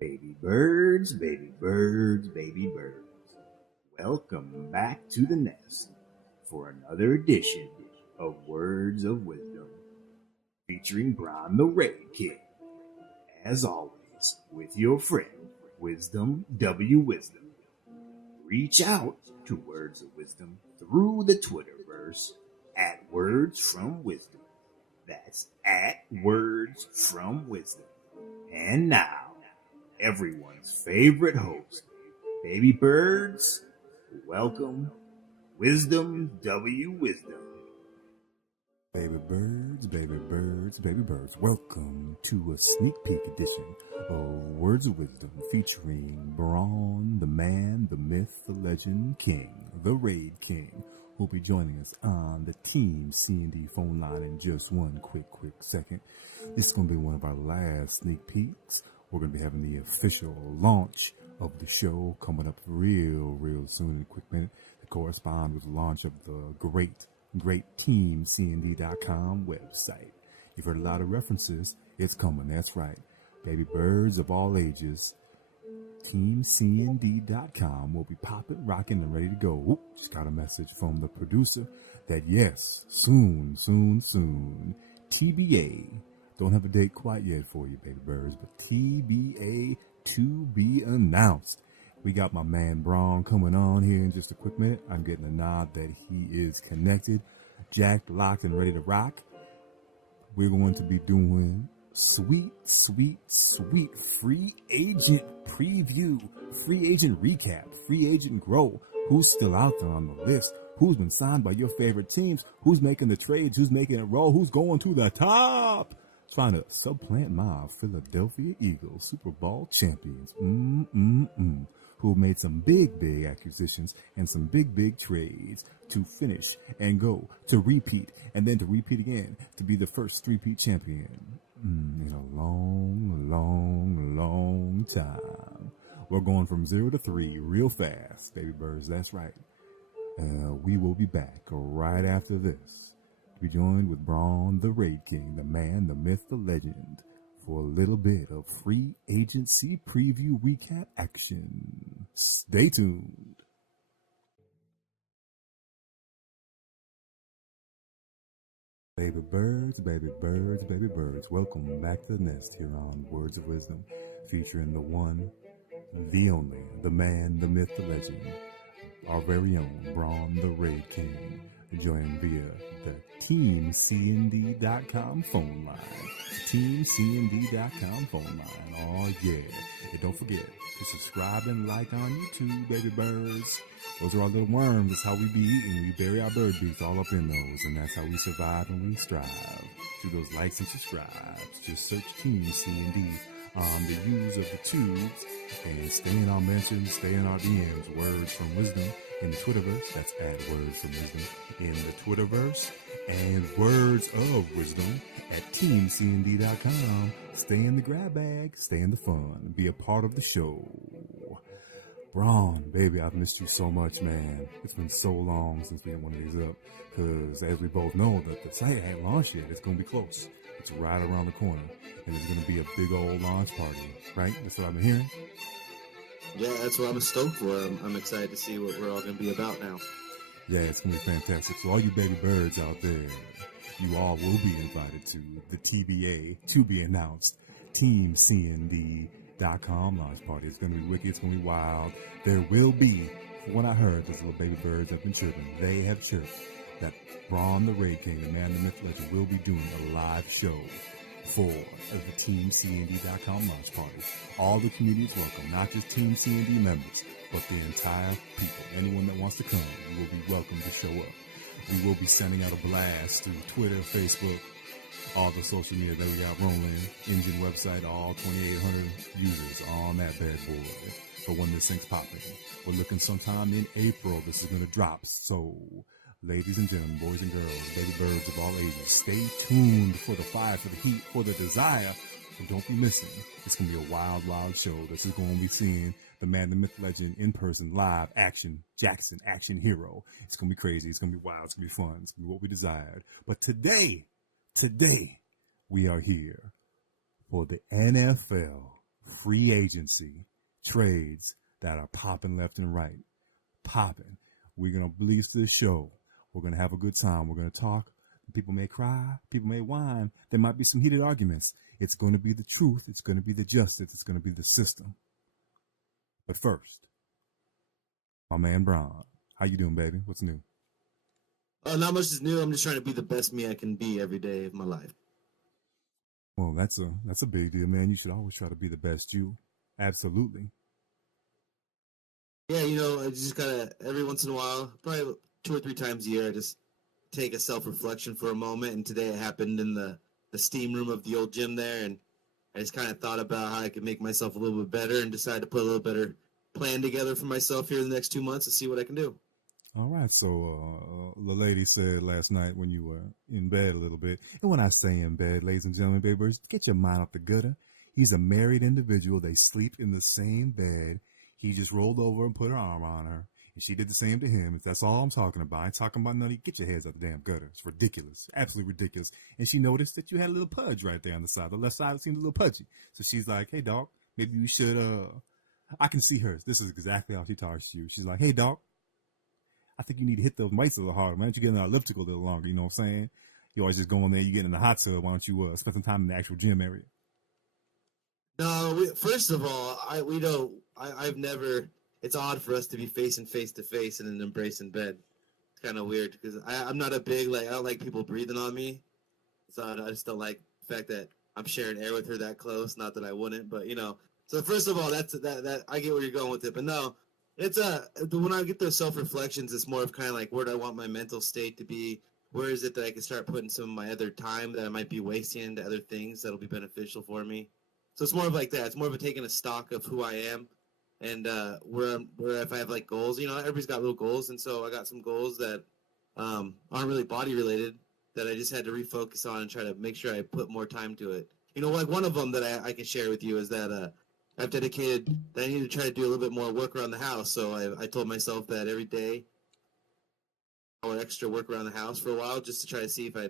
Baby birds, baby birds, baby birds. Welcome back to the nest for another edition of Words of Wisdom featuring BraHn the Raid King. As always, with your friend, Wisdom W. Wisdom. Reach out to Words of Wisdom through the Twitterverse at Words from Wisdom. That's at Words from Wisdom. And now, everyone's favorite host, Baby Birds, welcome Wisdom W. Wisdom. Baby birds, baby birds, baby birds, welcome to a sneak peek edition of Words of Wisdom featuring BraHn, the man, the myth, the legend, King, the Raid King, who'll be joining us on the Team C&D phone line in just one quick second. This is going to be one of our last sneak peeks. We're going to be having the official launch of the show coming up real soon in a quick minute to correspond with the launch of the great TeamCND.com website. You've heard a lot of references. It's coming, that's right. Baby birds of all ages, TeamCND.com will be popping, rocking, and ready to go. Oop, just got a message from the producer that yes, soon, TBA. Don't have a date quite yet for you, baby birds, but TBA to be announced. We got my man BraHn coming on here in just a quick minute. I'm getting a nod that he is connected, jacked, locked, and ready to rock. We're going to be doing sweet free agent preview, free agent recap, free agent grow. Who's still out there on the list? Who's been signed by your favorite teams? Who's making the trades? Who's making it roll? Who's going to the top? Trying to supplant my Philadelphia Eagles, Super Bowl champions. Who made some big acquisitions and some big trades to finish and go to repeat and then to repeat again to be the first three-peat champion in a long time. We're going from 0 to 3 real fast, baby birds. That's right. We will be back right after this to be joined with BraHn the Raid King, the man, the myth, the legend, for a little bit of free agency preview recap action. Stay tuned. Baby birds, baby birds, baby birds, welcome back to the nest here on Words of Wisdom, featuring the one, the only, the man, the myth, the legend, our very own BraHn the Raid King, joined via the TeamCND.com phone line. TeamCND.com phone line. Oh yeah. And don't forget to subscribe and like on YouTube, baby birds. Those are our little worms. That's how we be eating. We bury our bird beaks all up in those. And that's how we survive and we strive. Through those likes and subscribes. Just search Team C&D on the use of the tubes. And stay in our mentions, stay in our DMs. Words from Wisdom in the Twitterverse. That's at Words from Wisdom in the Twitterverse. And Words of Wisdom at TeamCND.com. Stay in the grab bag, stay in the fun, be a part of the show. BraHn, baby, I've missed you so much, man. It's been so long since we had one of these up. Because as we both know, that the site ain't launched yet. It's going to be close. It's right around the corner. And it's going to be a big old launch party, right? That's what I've been hearing. Yeah, that's what I'm stoked for. I'm excited to see what we're all going to be about now. Yeah, it's going to be fantastic. So all you baby birds out there, you all will be invited to the TBA to be announced TeamCND.com launch party. It's going to be wicked. It's going to be wild. There will be, from what I heard, those little baby birds have been chirping. They have chirped that BraHn the Raid King, the man, the myth, legend, will be doing a live show for the TeamCND.com launch party. All the community is welcome, not just Team C&D members, but the entire people. Anyone that wants to come, you will be welcome to show up. We will be sending out a blast through Twitter, Facebook, all the social media that we got rolling, engine website, all 2,800 users on that bad boy for when this thing's popping. We're looking sometime in April. This is going to drop. So, ladies and gentlemen, boys and girls, baby birds of all ages, stay tuned for the fire, for the heat, for the desire. And don't be missing. It's going to be a wild show. This is going to be seeing the man, the myth, legend, in person, live, action, Jackson, action hero. It's going to be crazy. It's going to be wild. It's going to be fun. It's going to be what we desired. But today, we are here for the NFL free agency trades that are popping left and right. Popping. We're going to release this show. We're going to have a good time. We're going to talk. People may cry. People may whine. There might be some heated arguments. It's going to be the truth. It's going to be the justice. It's going to be the system. But first, my man BraHn. How you doing, baby? What's new? Not much is new. I'm just trying to be the best me I can be every day of my life. Well, that's a big deal, man. You should always try to be the best you. Absolutely. Yeah, I just gotta, every once in a while, probably 2 or 3 times a year, I just take a self-reflection for a moment. And today it happened in the steam room of the old gym there. And I just kind of thought about how I could make myself a little bit better and decided to put a little better plan together for myself here in the next 2 months to see what I can do. All right. So the lady said last night when you were in bed a little bit, and when I say in bed, ladies and gentlemen, baby birds, get your mind off the gutter. He's a married individual. They sleep in the same bed. He just rolled over and put her arm on her, and she did the same to him. That's all I'm talking about. I ain't talking about none of you. Get your heads out the damn gutter. It's ridiculous. Absolutely ridiculous. And she noticed that you had a little pudge right there on the side. The left side seemed a little pudgy. So she's like, hey, dog, maybe you should, I can see hers. This is exactly how she talks to you. She's like, hey, dog, I think you need to hit those mics a little harder. Why don't you get in the elliptical a little longer? You know what I'm saying? You always just go in there, you get in the hot tub. Why don't you spend some time in the actual gym area? No, first of all, I've never, it's odd for us to be facing face to face in an embrace in bed. It's kind of weird because I'm not a big, I don't like people breathing on me. So I just don't like the fact that I'm sharing air with her that close. Not that I wouldn't, but So first of all, that I get where you're going with it, but no, it's when I get those self-reflections, it's more of kind of like, where do I want my mental state to be? Where is it that I can start putting some of my other time that I might be wasting into other things that'll be beneficial for me? So it's more of like that. It's more of taking a stock of who I am and where if I have like goals, everybody's got little goals. And so I got some goals that aren't really body related that I just had to refocus on and try to make sure I put more time to it. Like one of them that I can share with you is that I've dedicated that I need to try to do a little bit more work around the house. So I told myself that every day, or extra work around the house for a while just to try to see if I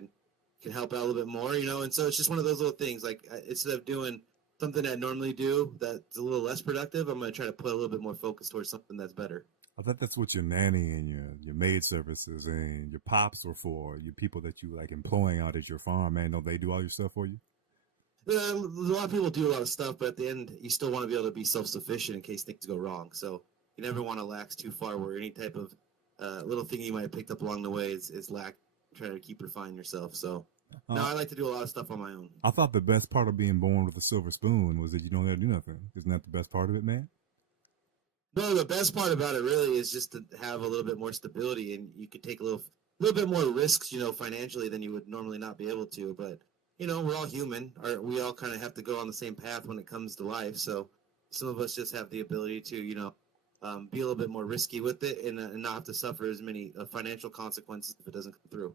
can help out a little bit more, And so it's just one of those little things. Like instead of doing something I normally do that's a little less productive, I'm going to try to put a little bit more focus towards something that's better. I thought that's what your nanny and your maid services and your pops were for. Your people that you like employing out at your farm, man. Don't they do all your stuff for you? A lot of people do a lot of stuff, but at the end, you still want to be able to be self-sufficient in case things go wrong. So you never want to lax too far where any type of little thing you might have picked up along the way is lack. Trying to keep refining yourself. So no, I like to do a lot of stuff on my own. I thought the best part of being born with a silver spoon was that you don't have to do nothing. Isn't that the best part of it, man? No, the best part about it really is just to have a little bit more stability, and you could take a little bit more risks, financially than you would normally not be able to. But we're all human. We all kind of have to go on the same path when it comes to life. So some of us just have the ability to, be a little bit more risky with it and not have to suffer as many financial consequences if it doesn't come through.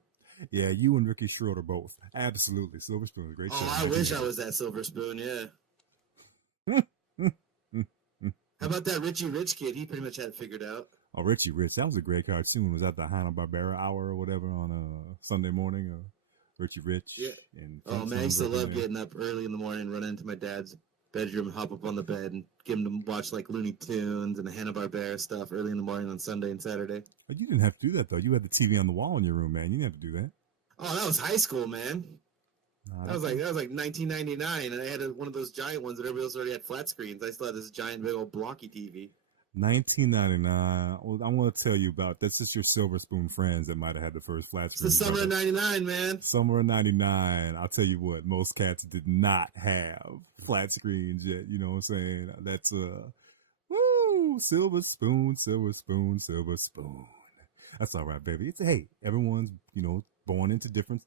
Yeah, you and Ricky Schroeder both. Absolutely. Silver Spoon, great show. Oh, I wish I was that Silver Spoon, yeah. How about that Richie Rich kid? He pretty much had it figured out. Oh, Richie Rich. That was a great cartoon. Was that the Hanna-Barbera hour or whatever on Sunday morning? Richie Rich. Yeah. And oh, man, I used to love getting up early in the morning, running into my dad's bedroom, hop up on the bed, and get him to watch like Looney Tunes and the Hanna-Barbera stuff early in the morning on Sunday and Saturday. But you didn't have to do that, though. You had the TV on the wall in your room, man. You didn't have to do that. Oh, that was high school, man. That was like 1999, and I had one of those giant ones that everybody else already had flat screens. I still had this giant, big old blocky TV. 1999. Well, I want to tell you about that's just your Silver Spoon friends that might have had the first flat screen. It's the summer of '99, man. Summer of '99. I'll tell you what, most cats did not have flat screens yet. You know what I'm saying? That's woo, Silver Spoon, Silver Spoon, Silver Spoon. That's all right, baby. Hey, everyone's born into different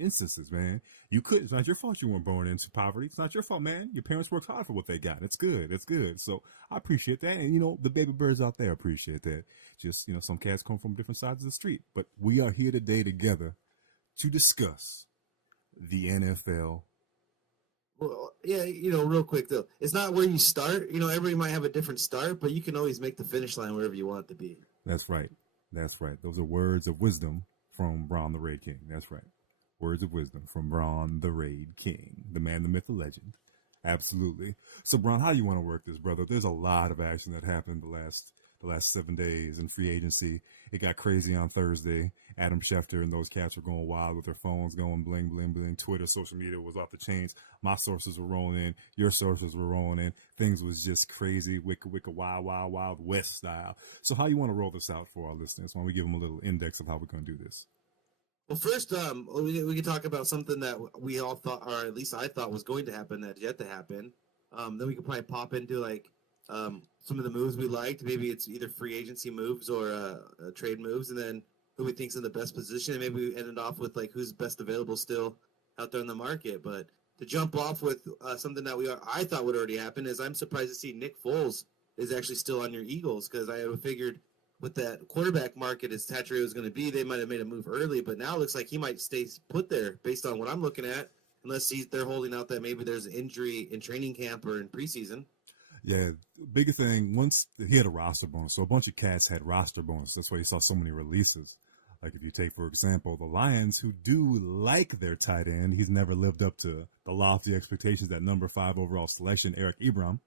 instances, man. It's not your fault you weren't born into poverty. It's not your fault, man. Your parents worked hard for what they got. It's good. It's good. So I appreciate that. And, the baby birds out there appreciate that. Just, some cats come from different sides of the street. But we are here today together to discuss the NFL. Well, yeah, real quick, though. It's not where you start. Everybody might have a different start, but you can always make the finish line wherever you want it to be. That's right. That's right. Those are words of wisdom from BraHn the Raid King. That's right. Words of wisdom from BraHn the Raid King, the man, the myth, the legend. Absolutely. So, Bron, how you want to work this, brother? There's a lot of action that happened the last 7 days in free agency. It got crazy on Thursday. Adam Schefter and those cats were going wild with their phones going bling, bling, bling. Twitter, social media was off the chains. My sources were rolling in. Your sources were rolling in. Things was just crazy, wicked, wicked, wild, wild, wild west style. So how you want to roll this out for our listeners? Why don't we give them a little index of how we're going to do this? Well, first, we can talk about something that we all thought, or at least I thought, was going to happen that's yet to happen. Then we could probably pop into some of the moves we liked. Maybe it's either free agency moves or trade moves, and then who we think's in the best position. And maybe we ended off with like who's best available still out there in the market. But to jump off with something that I thought would already happen is I'm surprised to see Nick Foles is actually still on your Eagles, because I figured with that quarterback market as saturated was going to be, they might have made a move early, but now it looks like he might stay put there based on what I'm looking at, unless they're holding out that maybe there's an injury in training camp or in preseason. Yeah, bigger thing, once he had a roster bonus, so a bunch of cats had roster bonus. That's why you saw so many releases. Like if you take, for example, the Lions, who do like their tight end, he's never lived up to the lofty expectations, that number 5 overall selection, Eric Ebron.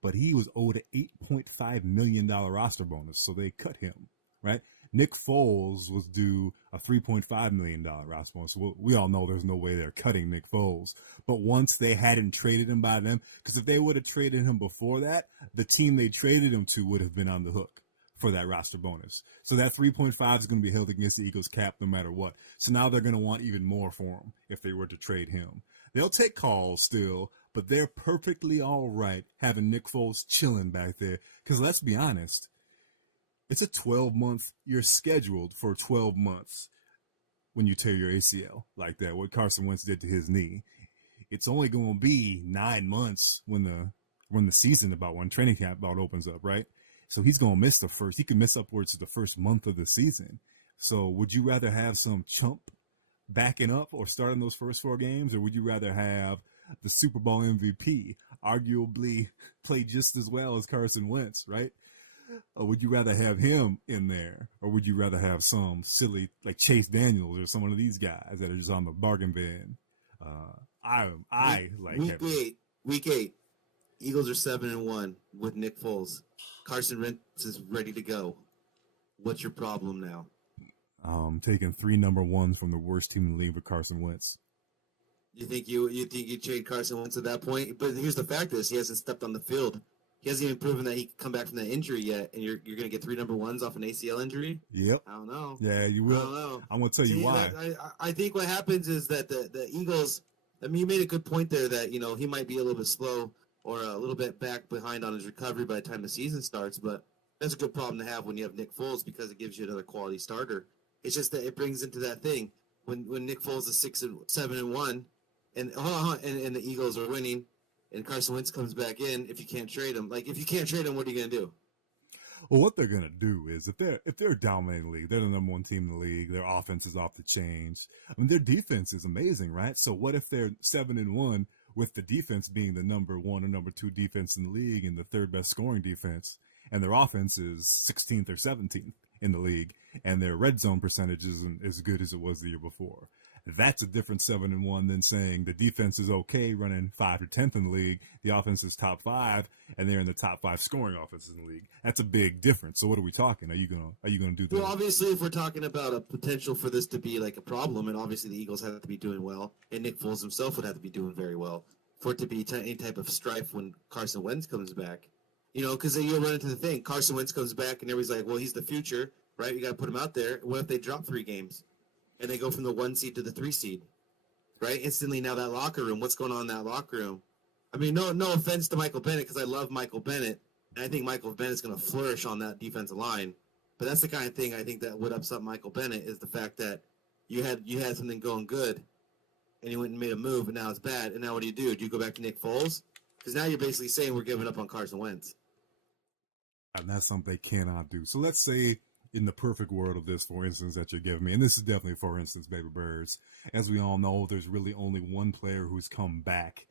But he was owed an $8.5 million roster bonus, so they cut him, right? Nick Foles was due a $3.5 million roster bonus. So we all know there's no way they're cutting Nick Foles. But once they hadn't traded him by them, because if they would have traded him before that, the team they traded him to would have been on the hook for that roster bonus. So that 3.5 is going to be held against the Eagles' cap no matter what. So now they're going to want even more for him if they were to trade him. They'll take calls still, but they're perfectly all right having Nick Foles chilling back there. Because let's be honest, it's a 12-month, you're scheduled for 12 months when you tear your ACL like that, what Carson Wentz did to his knee. It's only going to be 9 months when training camp about opens up, right? So he's going to miss he can miss upwards of the first month of the season. So would you rather have some chump backing up or starting those first 4 games, or would you rather have the Super Bowl MVP arguably play just as well as Carson Wentz, right? Or would you rather have him in there, or would you rather have some silly like Chase Daniels or some of these guys that are just on the bargain bin? Week 8, Eagles are 7-1 with Nick Foles. Carson Wentz is ready to go. What's your problem now? Taking 3 number 1s from the worst team in the league with Carson Wentz. You think you trade Carson Wentz at that point? But here's the fact: is he hasn't stepped on the field. He hasn't even proven that he can come back from that injury yet, and you're going to get 3 number 1s off an ACL injury? Yep. I don't know. Yeah, you will. I don't know. I'm going to tell you why. I think what happens is that the Eagles, I mean, you made a good point there that, he might be a little bit slow or a little bit back behind on his recovery by the time the season starts, but that's a good problem to have when you have Nick Foles, because it gives you another quality starter. It's just that it brings into that thing when Nick Foles is 7-1, and the Eagles are winning, and Carson Wentz comes back in. If you can't trade him, what are you gonna do? Well, what they're gonna do is if they're dominating the league, they're the number 1 team in the league. Their offense is off the chains. I mean, their defense is amazing, right? So what if they're 7-1 with the defense being the number 1 or number 2 defense in the league and the 3rd best scoring defense, and their offense is 16th or 17th in the league, and their red zone percentage isn't as good as it was the year before? That's a different 7-1 than saying the defense is okay, running 5th or 10th in the league. The offense is top 5, and they're in the top 5 scoring offenses in the league. That's a big difference. So what are we talking? Are you gonna do that? Well, obviously, if we're talking about a potential for this to be like a problem, and obviously the Eagles have to be doing well, and Nick Foles himself would have to be doing very well for it to be any type of strife when Carson Wentz comes back. Because you'll run into the thing. Carson Wentz comes back, and everybody's like, well, he's the future, right? You got to put him out there. What if they drop 3 games? And they go from the 1 seed to the 3 seed, right? Instantly, now that locker room, what's going on in that locker room? I mean, no offense to Michael Bennett, because I love Michael Bennett, and I think Michael Bennett's going to flourish on that defensive line. But that's the kind of thing I think that would upset Michael Bennett, is the fact that you had something going good, and you went and made a move, and now it's bad. And now what do? Do you go back to Nick Foles? Because now you're basically saying we're giving up on Carson Wentz. And that's something they cannot do. So let's say, in the perfect world of this, for instance, that you're giving me, and this is definitely for instance, baby birds, as we all know, there's really only one player who's come back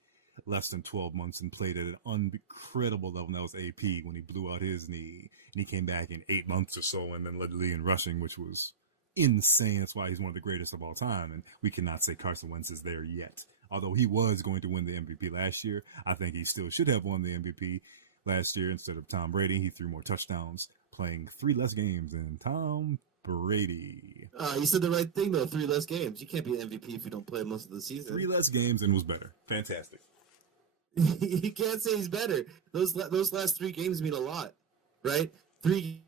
less than 12 months and played at an incredible level, and that was AP when he blew out his knee, and he came back in 8 months or so and then led the league in rushing, which was insane. That's why he's one of the greatest of all time, and we cannot say Carson Wentz is there yet. Although he was going to win the MVP last year, I think he still should have won the MVP last year instead of Tom Brady. He threw more touchdowns playing 3 less games than Tom Brady. You said the right thing, though. 3 less games. You can't be an MVP if you don't play most of the season. 3 less games and was better. Fantastic. You can't say he's better. Those last 3 games mean a lot, right? 3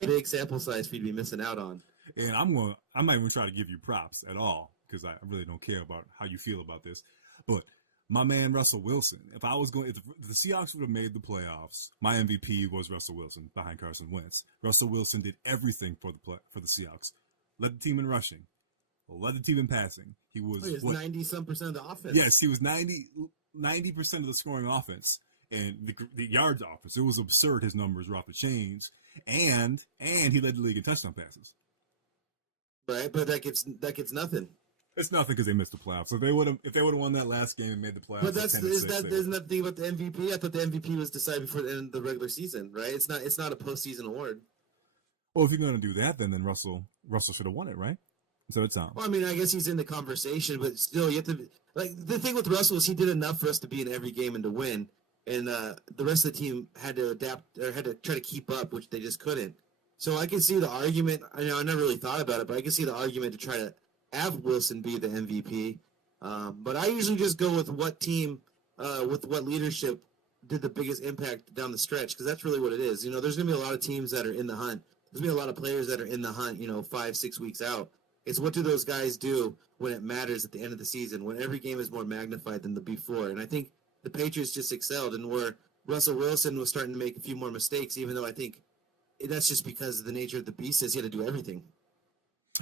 big sample size for you to be missing out on. And I'm not even trying to give you props at all because I really don't care about how you feel about this. But my man Russell Wilson, if the Seahawks would have made the playoffs, my MVP was Russell Wilson behind Carson Wentz. Russell Wilson did everything for the Seahawks. Led the team in rushing, led the team in passing. He was 90-some% of the offense. Yes, he was 90% of the scoring offense and the yards offense. It was absurd. His numbers were off the chains, and he led the league in touchdown passes. Right, but that gets nothing. It's nothing because they missed the playoffs. So if they would have won that last game and made the playoffs. But isn't that the thing about the MVP? I thought the MVP was decided before the end of the regular season, right? It's not a postseason award. Well, if you're going to do that, then Russell should have won it, right? So it's on. Well, I mean, I guess he's in the conversation, but still, you have to the thing with Russell is he did enough for us to be in every game and to win, and the rest of the team had to adapt or had to try to keep up, which they just couldn't. So I can see the argument. I never really thought about it, but I can see the argument to try to have Wilson be the MVP. But I usually just go with what team, with what leadership did the biggest impact down the stretch, because that's really what it is. There's going to be a lot of teams that are in the hunt. There's going to be a lot of players that are in the hunt, 5-6 weeks out. It's what do those guys do when it matters at the end of the season, when every game is more magnified than the before. And I think the Patriots just excelled, and where Russell Wilson was starting to make a few more mistakes, even though I think that's just because of the nature of the beast is he had to do everything.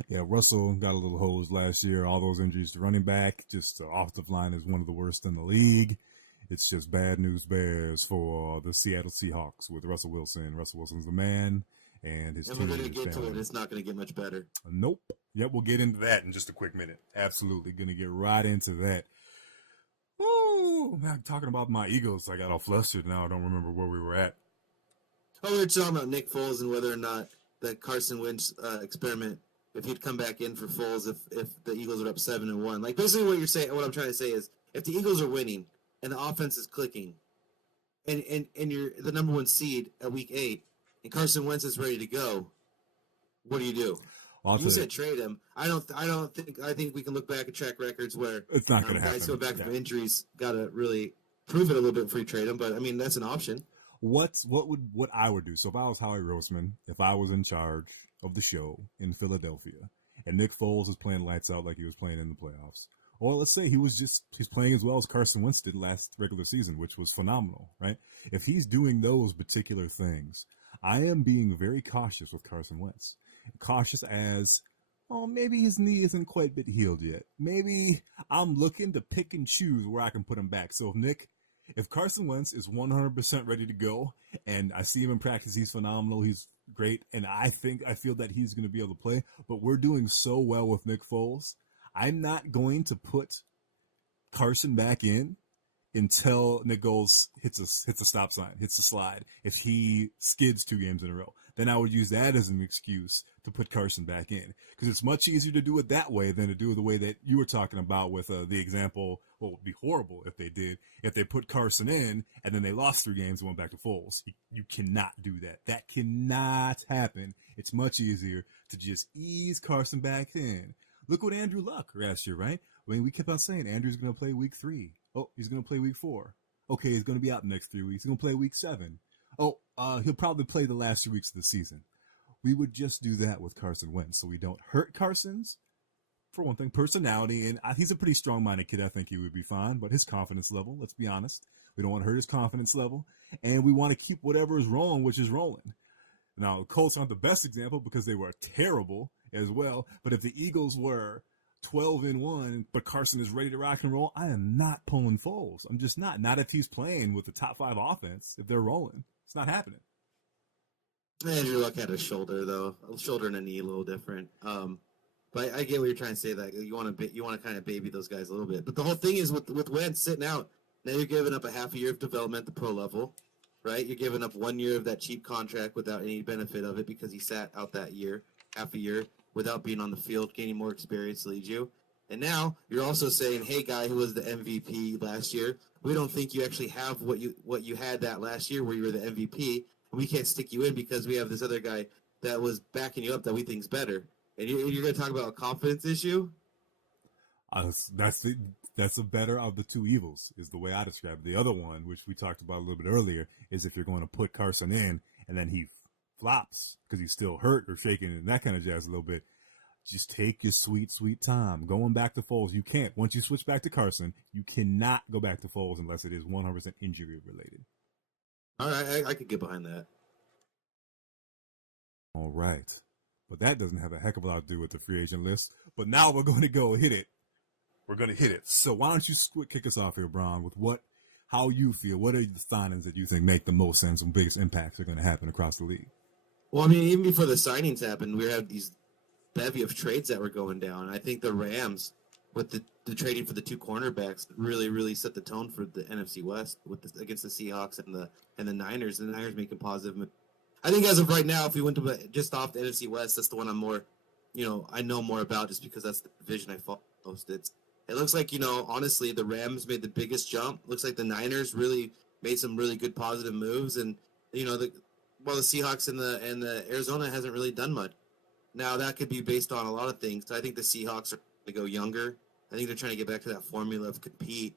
Yeah, Russell got a little hosed last year. All those injuries to running back, just the offensive line is one of the worst in the league. It's just bad news bears for the Seattle Seahawks with Russell Wilson. Russell Wilson's the man, and his team. And we're going to get to it. It's not going to get much better. Nope. Yep, we'll get into that in just a quick minute. Absolutely. Going to get right into that. Woo! Man, talking about my Eagles, I got all flustered now. I don't remember where we were at. Oh, we were talking about Nick Foles and whether or not the Carson Wentz experiment, if he'd come back in for Foles, if the Eagles are up 7-1. Like, basically what I'm trying to say is, if the Eagles are winning and the offense is clicking, and you're the number 1 seed at week 8, and Carson Wentz is ready to go, what do you do? You said trade him. I think we can look back at track records where it's not going to happen. Guys go back from injuries, got to really prove it a little bit before you trade him. But I mean, that's an option. What I would do? So if I was Howie Roseman, if I was in charge of the show in Philadelphia, and Nick Foles is playing lights out like he was playing in the playoffs, or let's say he's playing as well as Carson Wentz did last regular season, which was phenomenal, right? If he's doing those particular things, I am being very cautious with Carson Wentz. Cautious as, maybe his knee isn't quite bit healed yet. Maybe I'm looking to pick and choose where I can put him back. So if Carson Wentz is 100% ready to go, and I see him in practice, he's phenomenal, he's great, and I feel that he's going to be able to play, but we're doing so well with Nick Foles, I'm not going to put Carson back in until Nick Foles hits a stop sign, hits a slide. If he skids 2 games in a row, then I would use that as an excuse to put Carson back in, because it's much easier to do it that way than to do it the way that you were talking about with the example. Well, it would be horrible if they put Carson in and then they lost 3 games and went back to Foles. You cannot do that. That cannot happen. It's much easier to just ease Carson back in. Look what Andrew Luck last year, right? I mean, we kept on saying Andrew's going to play week 3. Oh, he's going to play week 4. Okay, he's going to be out the next 3 weeks. He's going to play week 7. Oh, he'll probably play the last 2 weeks of the season. We would just do that with Carson Wentz so we don't hurt Carson's, for one thing, personality. And he's a pretty strong-minded kid. I think he would be fine. But his confidence level, let's be honest, we don't want to hurt his confidence level. And we want to keep whatever is wrong, which is rolling. Now, the Colts aren't the best example because they were terrible as well. But if the Eagles were 12-1, but Carson is ready to rock and roll, I am not pulling Foles. I'm just not. Not if he's playing with the top 5 offense. If they're rolling, it's not happening. Andrew Luck had a shoulder though, a shoulder and a knee, a little different. But I get what you're trying to say. That you want to kind of baby those guys a little bit. But the whole thing is with Wentz sitting out, now you're giving up a half a year of development at the pro level, right? You're giving up 1 year of that cheap contract without any benefit of it because he sat out that year, half a year, without being on the field, gaining more experience leads you. And now you're also saying, hey, guy who was the MVP last year, we don't think you actually have what you had that last year where you were the MVP. And we can't stick you in because we have this other guy that was backing you up that we think is better. And you're going to talk about a confidence issue? That's the better of the two evils, is the way I describe it. The other one, which we talked about a little bit earlier, is if you're going to put Carson in and then he flops because he's still hurt or shaking and that kind of jazz a little bit. Just take your sweet, sweet time. Going back to Foles, you can't. Once you switch back to Carson, you cannot go back to Foles unless it is 100% injury related. All right, I could get behind that. All right. But that doesn't have a heck of a lot to do with the free agent list. But now we're going to go hit it. We're going to hit it. So why don't you kick us off here, BraHn, with how you feel. What are the signings that you think make the most sense and biggest impacts are going to happen across the league? Well, I mean, even before the signings happened, we had these bevy of trades that were going down. I think the Rams, with the trading for the two cornerbacks, really set the tone for the NFC West against the Seahawks and the Niners. The Niners making positive. I think as of right now, if we went to just off the NFC West, that's the one I'm more, I know more about just because that's the division I follow most. It looks like, honestly, the Rams made the biggest jump. Looks like the Niners really made some really good positive moves, and the Seahawks and the Arizona hasn't really done much. Now, that could be based on a lot of things. I think the Seahawks are going to go younger. I think they're trying to get back to that formula of compete.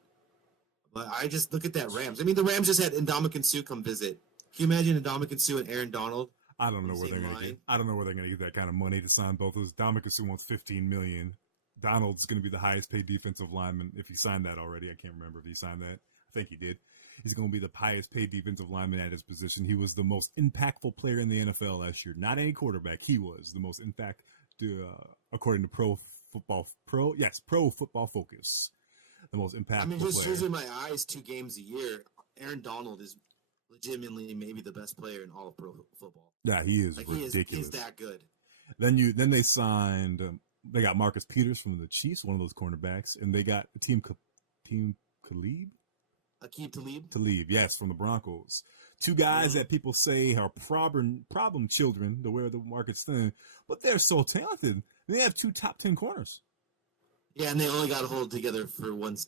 But I just look at that Rams. I mean, the Rams just had Ndamukong Suh come visit. Can you imagine Ndamukong Suh and Aaron Donald? I don't know where they're going to get. I don't know where they're going to get that kind of money to sign both of those. Ndamukong Suh wants $15 million. Donald's going to be the highest paid defensive lineman if he signed that already. I can't remember if he signed that. I think he did. He's going to be the highest paid defensive lineman at his position. He was the most impactful player in the NFL last year. Not any quarterback. He was the most impact, according to Pro Football Focus. The most impactful I mean, just player. using my eyes 2 games a year, Aaron Donald is legitimately maybe the best player in all of pro football. Yeah, he is ridiculous. He's that good. Then they signed. They got Marcus Peters from the Chiefs, one of those cornerbacks, and they got Team Khalib. Aqib Talib, yes, from the Broncos. 2 guys that people say are problem children, to where the market's thin, but they're so talented. They have 2 top 10 corners. Yeah, and they only got to hold it together for once.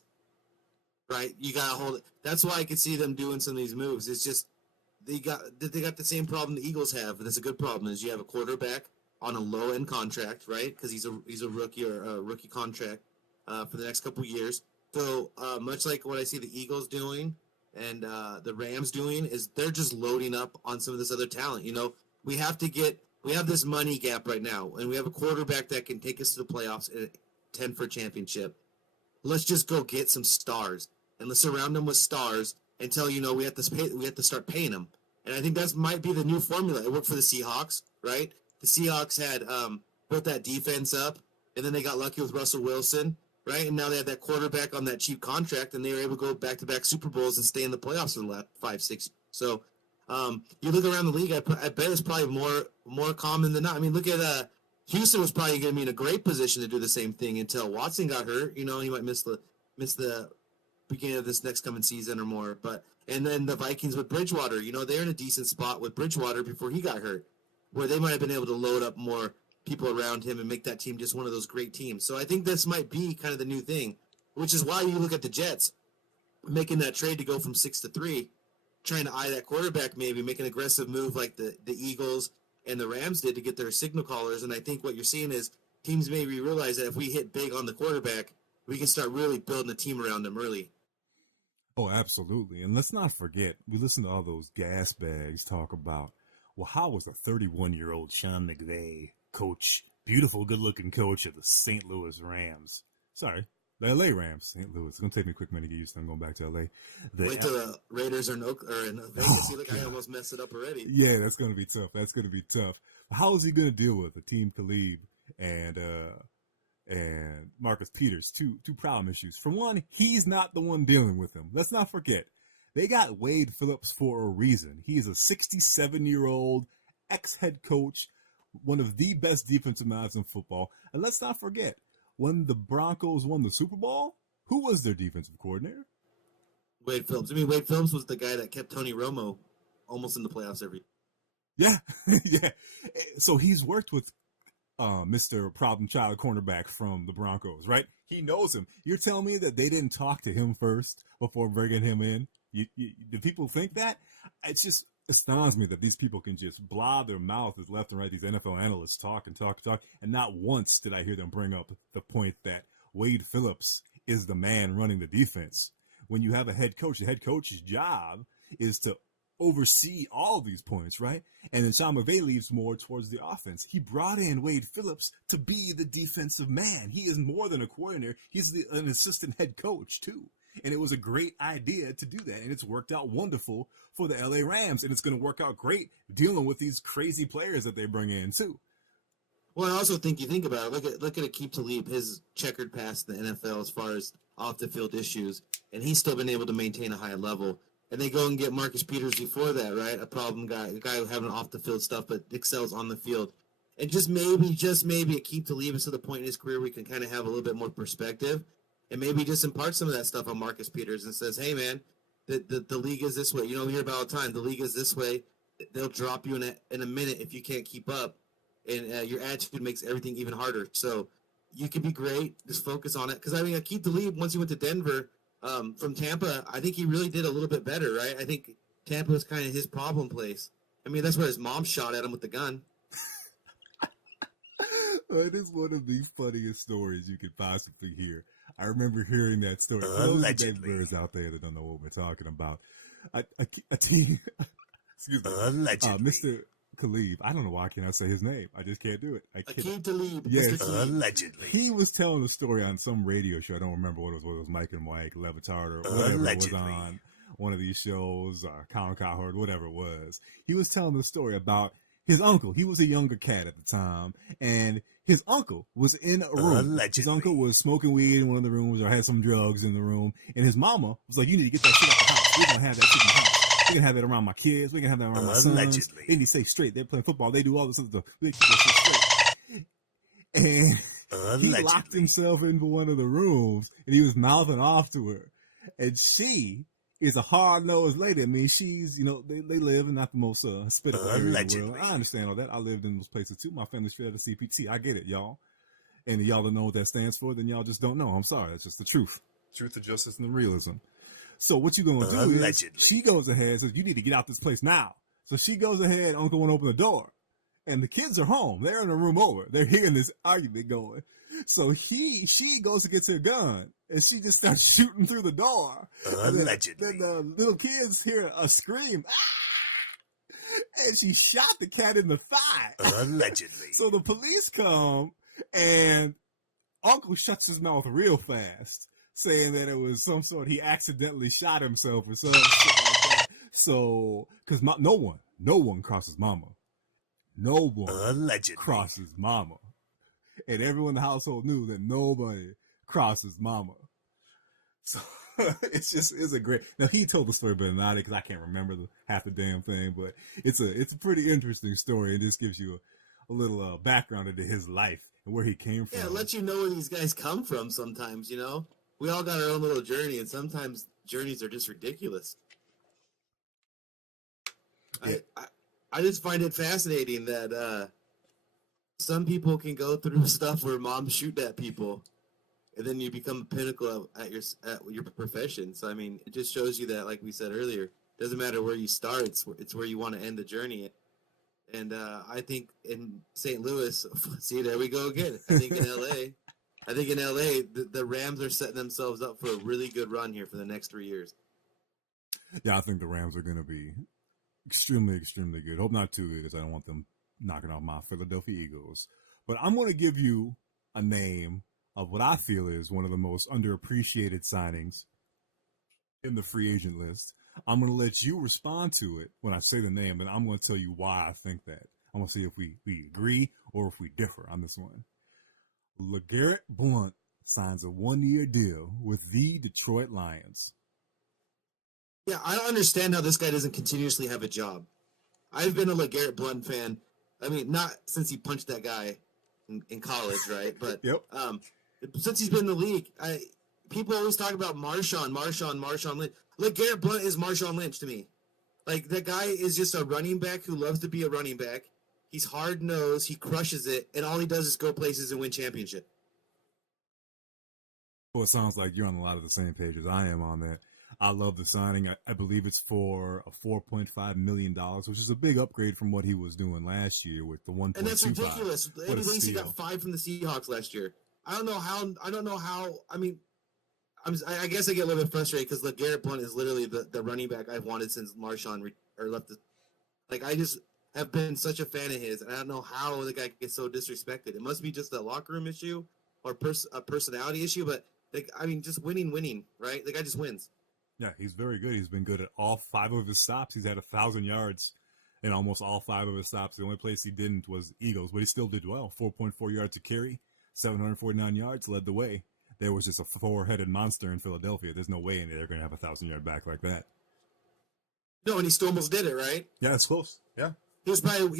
Right? You got to hold it. That's why I could see them doing some of these moves. It's just they got the same problem the Eagles have, and that's a good problem, is you have a quarterback on a low-end contract, right? Because he's a rookie or a rookie contract for the next couple of years. So much like what I see the Eagles doing and the Rams doing, is they're just loading up on some of this other talent. We have this money gap right now, and we have a quarterback that can take us to the playoffs and 10 for a championship. Let's just go get some stars and let's surround them with stars until we have to start paying them. And I think that might be the new formula. It worked for the Seahawks, right? The Seahawks had built that defense up, and then they got lucky with Russell Wilson. Right, and now they have that quarterback on that cheap contract, and they were able to go back-to-back Super Bowls and stay in the playoffs for the last 5-6 years. So you look around the league, I bet it's probably more common than not. I mean, look at Houston was probably going to be in a great position to do the same thing until Watson got hurt. He might miss the beginning of this next coming season or more. And then the Vikings with Bridgewater, they're in a decent spot with Bridgewater before he got hurt, where they might have been able to load up more people around him and make that team just one of those great teams. So I think this might be kind of the new thing, which is why you look at the Jets making that trade to go from 6 to 3, trying to eye that quarterback, maybe make an aggressive move like the Eagles and the Rams did to get their signal callers. And I think what you're seeing is teams maybe realize that if we hit big on the quarterback, we can start really building a team around him early. Oh, absolutely. And let's not forget, we listen to all those gas bags talk about, well, how was the 31-year-old Sean McVay coach, beautiful, good-looking coach of the St. Louis Rams. Sorry, the L.A. Rams, St. Louis. It's going to take me a quick minute to get used to them going back to L.A. Wait till the Raiders are in Vegas. See, look, I almost messed it up already. Yeah, that's going to be tough. How is he going to deal with the team Khalib and Marcus Peters? Two problem issues. For one, he's not the one dealing with them. Let's not forget, they got Wade Phillips for a reason. He is a 67-year-old ex-head coach, one of the best defensive minds in football. And let's not forget, when the Broncos won the Super Bowl, who was their defensive coordinator? Wade Phillips. I mean, Wade Phillips was the guy that kept Tony Romo almost in the playoffs every year. Yeah, yeah. So he's worked with Mr. Problem Child cornerback from the Broncos, right? He knows him. You're telling me that they didn't talk to him first before bringing him in? Do people think that? It just astounds me that these people can just blah their mouth as left and right. These NFL analysts talk and talk and talk, and not once did I hear them bring up the point that Wade Phillips is the man running the defense. When you have a head coach, the head coach's job is to oversee all these points, right? And then Sean McVay leaves more towards the offense. He brought in Wade Phillips to be the defensive man. He is more than a coordinator. He's an assistant head coach, too. And it was a great idea to do that. And it's worked out wonderful for the LA Rams. And it's going to work out great dealing with these crazy players that they bring in, too. Well, I also think you think about it. Look at Aqib Talib, his checkered past in the NFL as far as off the field issues, and he's still been able to maintain a high level. And they go and get Marcus Peters before that, right? A problem guy, a guy having off the field stuff, but excels on the field. And just maybe Aqib Talib is to the point in his career where he can kind of have a little bit more perspective, and maybe just impart some of that stuff on Marcus Peters and says, "Hey, man, the league is this way. You know, we hear about all the time. The league is this way. They'll drop you in a minute if you can't keep up, and your attitude makes everything even harder. So you can be great. Just focus on it. Because I mean, Aqib Talib, once he went to Denver." From Tampa, I think he really did a little bit better, right? I think Tampa was kind of his problem place. I mean, that's where his mom shot at him with the gun. It is one of the funniest stories you could possibly hear. I remember hearing that story. Allegedly. Those out there that don't know what we're talking about. A team, excuse me, allegedly. Mr. Khalib. I don't know why I cannot say his name. I just can't do it. Aqib Talib. Yes. Allegedly. He was telling a story on some radio show. I don't remember what it was. Whether it was Mike and Mike, Levitard, or whatever Allegedly. it was on one of these shows, or Colin Cowherd, whatever it was. He was telling the story about his uncle. He was a younger cat at the time, and his uncle was in a room. Allegedly. His uncle was smoking weed in one of the rooms or had some drugs in the room, and his mama was like, "You need to get that shit out the house. We're going to have that shit in the house. We can have that around my kids. We can have that around my sons." Allegedly. They need to stay straight. They're playing football. They do all this other stuff. They keep that shit straight. And Allegedly. he locked himself into one of the rooms, and he was mouthing off to her. And she is a hard-nosed lady. I mean, she's, they live in not the most hospitable area in the world. I understand all that. I lived in those places, too. My family's fed to CPT. I get it, y'all. And y'all don't know what that stands for, then y'all just don't know. I'm sorry. That's just the truth. Truth to justice and realism. So what you gonna do Allegedly. is she goes ahead and says, "You need to get out this place now." So she goes ahead, Uncle won't open the door. And the kids are home. They're in the room over. They're hearing this argument going. So she goes to get her gun, and she just starts shooting through the door. Allegedly. Then the little kids hear a scream. Ah! And she shot the cat in the thigh. Allegedly. So the police come, and Uncle shuts his mouth real fast, saying that it was some sort, he accidentally shot himself or something like that. So, because no one crosses mama. No one Allegedly. crosses mama. And everyone in the household knew that nobody crosses mama. So, it's a great, now he told the story better than I did, because I can't remember half the damn thing, but it's a pretty interesting story, and this gives you a little background into his life and where he came from. Yeah, it lets you know where these guys come from sometimes, We all got our own little journey, and sometimes journeys are just ridiculous. Yeah. I just find it fascinating that some people can go through stuff where moms shoot at people, and then you become a pinnacle at your profession. So I mean, it just shows you that, like we said earlier, it doesn't matter where you start; it's where you want to end the journey. And I think in St. Louis, see, there we go again. I think in LA, the Rams are setting themselves up for a really good run here for the next 3 years. Yeah, I think the Rams are going to be extremely, extremely good. Hope not too good, because I don't want them knocking off my Philadelphia Eagles. But I'm going to give you a name of what I feel is one of the most underappreciated signings in the free agent list. I'm going to let you respond to it when I say the name, and I'm going to tell you why I think that. I'm going to see if we agree or if we differ on this one. LeGarrette Blount signs a 1-year deal with the Detroit Lions. Yeah, I don't understand how this guy doesn't continuously have a job. I've been a LeGarrette Blount fan. I mean, not since he punched that guy in college, right? But Yep. Since he's been in the league, people always talk about Marshawn Lynch. LeGarrette Blount is Marshawn Lynch to me. Like, that guy is just a running back who loves to be a running back. He's hard-nosed. He crushes it. And all he does is go places and win championship. Well, it sounds like you're on a lot of the same page as I am on that. I love the signing. I believe it's for a $4.5 million, which is a big upgrade from what he was doing last year with the 1.25. And that's ridiculous. What a At least he steal. got 5 from the Seahawks last year. I don't know how. I mean, I guess I get a little bit frustrated because Garrett Blount is literally the running back I've wanted since Marshawn left. Like, I just have been such a fan of his, and I don't know how the guy gets so disrespected. It must be just a locker room issue or a personality issue, but just winning, right? The guy just wins. Yeah, he's very good. He's been good at all 5 of his stops. He's had 1,000 yards in almost all 5 of his stops. The only place he didn't was Eagles, but he still did well. 4.4 yards a carry, 749 yards, led the way. There was just a 4-headed monster in Philadelphia. There's no way they're going to have a 1,000-yard back like that. No, and he still almost did it, right? Yeah, it's close. Yeah. He's probably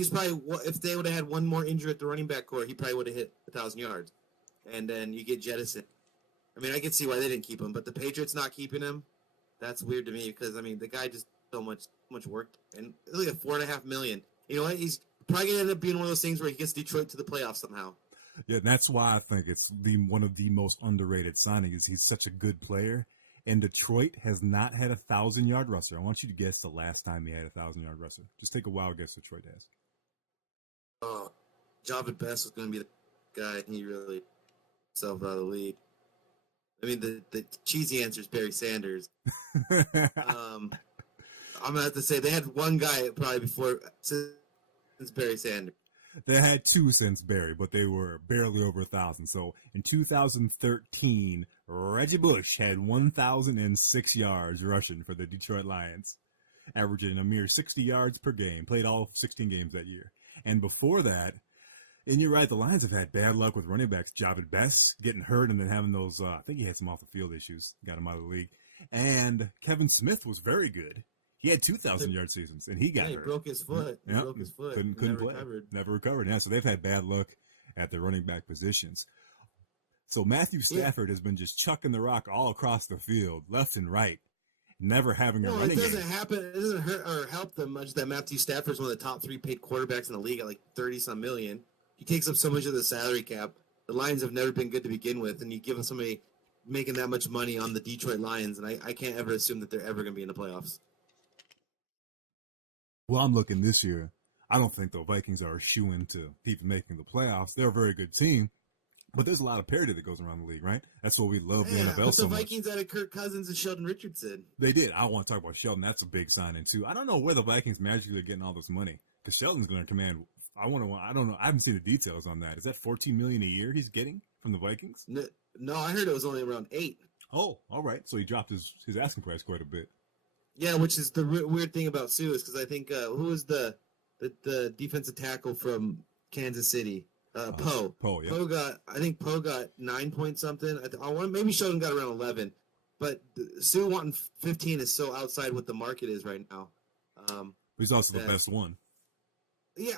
if they would have had one more injury at the running back core, he probably would have hit 1,000 yards. And then you get jettisoned. I mean, I can see why they didn't keep him, but the Patriots not keeping him, that's weird to me because, I mean, the guy just so much work. And look at $4.5 million. You know what? He's probably going to end up being one of those things where he gets Detroit to the playoffs somehow. Yeah, that's why I think it's one of the most underrated signings. He's such a good player. And Detroit has not had a 1,000-yard rusher. I want you to guess the last time he had a 1,000-yard rusher. Just take a wild guess Detroit has. Oh, Javid Best was going to be the guy, and he really himself out of the league. I mean, the cheesy answer is Barry Sanders. I'm going to have to say they had one guy probably before since Barry Sanders. They had 2 since Barry, but they were barely over 1,000. So in 2013, Reggie Bush had 1,006 yards rushing for the Detroit Lions, averaging a mere 60 yards per game. Played all 16 games that year. And before that, and you're right, the Lions have had bad luck with running backs. Javid Best getting hurt and then having those, I think he had some off-the-field issues, got him out of the league. And Kevin Smith was very good. He had 2,000-yard seasons, and he got hurt. He broke his foot. Yep. Broke his foot. Couldn't play. Never recovered. Yeah, so they've had bad luck at the running back positions. So Matthew Stafford has been just chucking the rock all across the field, left and right, never having a running game. It doesn't happen. It doesn't hurt or help them much that Matthew Stafford's one of the top 3 paid quarterbacks in the league at like 30-some million. He takes up so much of the salary cap. The Lions have never been good to begin with, and you give somebody making that much money on the Detroit Lions, and I can't ever assume that they're ever going to be in the playoffs. Well, I'm looking this year. I don't think the Vikings are a shoo-in to even making the playoffs. They're a very good team, but there's a lot of parity that goes around the league, right? That's what we love the NFL but so the much. Vikings added Kirk Cousins and Sheldon Richardson. They did. I want to talk about Sheldon. That's a big signing too. I don't know where the Vikings magically are getting all this money because Sheldon's going to command. I don't know. I haven't seen the details on that. Is that $14 million a year he's getting from the Vikings? No, I heard it was only around 8. Oh, all right. So he dropped his asking price quite a bit. Yeah, which is the weird thing about Sue is because I think who was the defensive tackle from Kansas City? Poe. Poe, yeah. Poe got 9 point something. Maybe Sheldon got around 11, but Sue wanting 15 is so outside what the market is right now. He's also the best one. Yeah.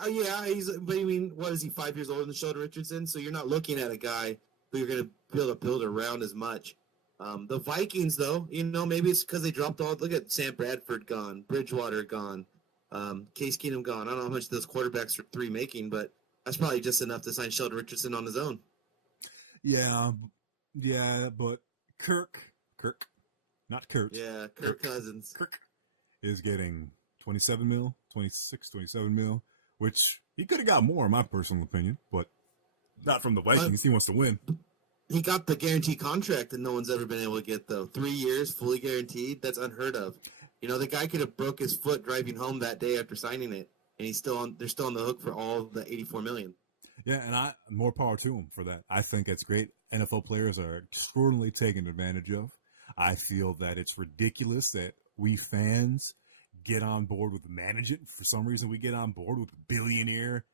But I mean, what is he? 5 years older than Sheldon Richardson? So you're not looking at a guy who you're going to be able to build around as much. The Vikings, though, maybe it's because they dropped all. Look at Sam Bradford gone, Bridgewater gone, Case Keenum gone. I don't know how much those quarterbacks are 3 making, but that's probably just enough to sign Sheldon Richardson on his own. Yeah, but Kirk, not Kurt. Yeah, Kirk Cousins. Kirk is getting 27 mil, 26, 27 mil, which he could have got more, in my personal opinion, but not from the Vikings. He wants to win. He got the guaranteed contract that no one's ever been able to get, though. 3 years, fully guaranteed. That's unheard of. The guy could have broke his foot driving home that day after signing it, and they're still on the hook for all the $84 million. Yeah, and more power to him for that. I think it's great. NFL players are extraordinarily taken advantage of. I feel that it's ridiculous that we fans get on board with management. For some reason, we get on board with billionaire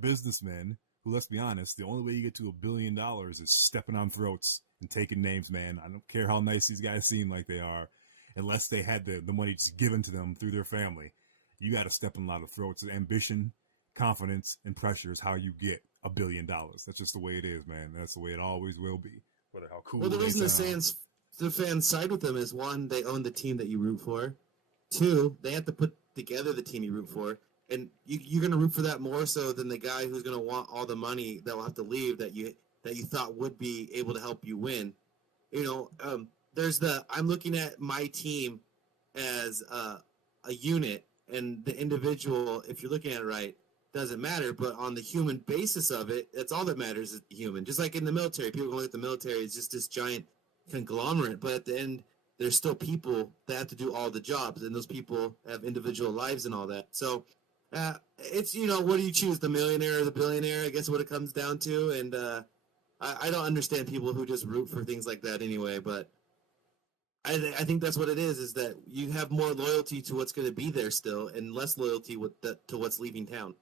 businessmen who, let's be honest, the only way you get to $1 billion is stepping on throats and taking names, man. I don't care how nice these guys seem like they are, unless they had the money just given to them through their family. You got to step on a lot of throats. Ambition, confidence, and pressure is how you get $1 billion. That's just the way it is, man. That's the way it always will be. Whether how cool. Well, the reason the fans side with them is 1, they own the team that you root for. 2, they have to put together the team you root for. And you're going to root for that more so than the guy who's going to want all the money that will have to leave that you that you thought would be able to help you win. I'm looking at my team as a unit, and the individual, if you're looking at it right, doesn't matter. But on the human basis of it, that's all that matters is the human. Just like in the military, people look at the military as just this giant conglomerate, but at the end, there's still people that have to do all the jobs, and those people have individual lives and all that. So it's, what do you choose, the millionaire or the billionaire? I guess what it comes down to. And I don't understand people who just root for things like that anyway, but I think that's what it is that you have more loyalty to what's going to be there still and less loyalty to what's leaving town.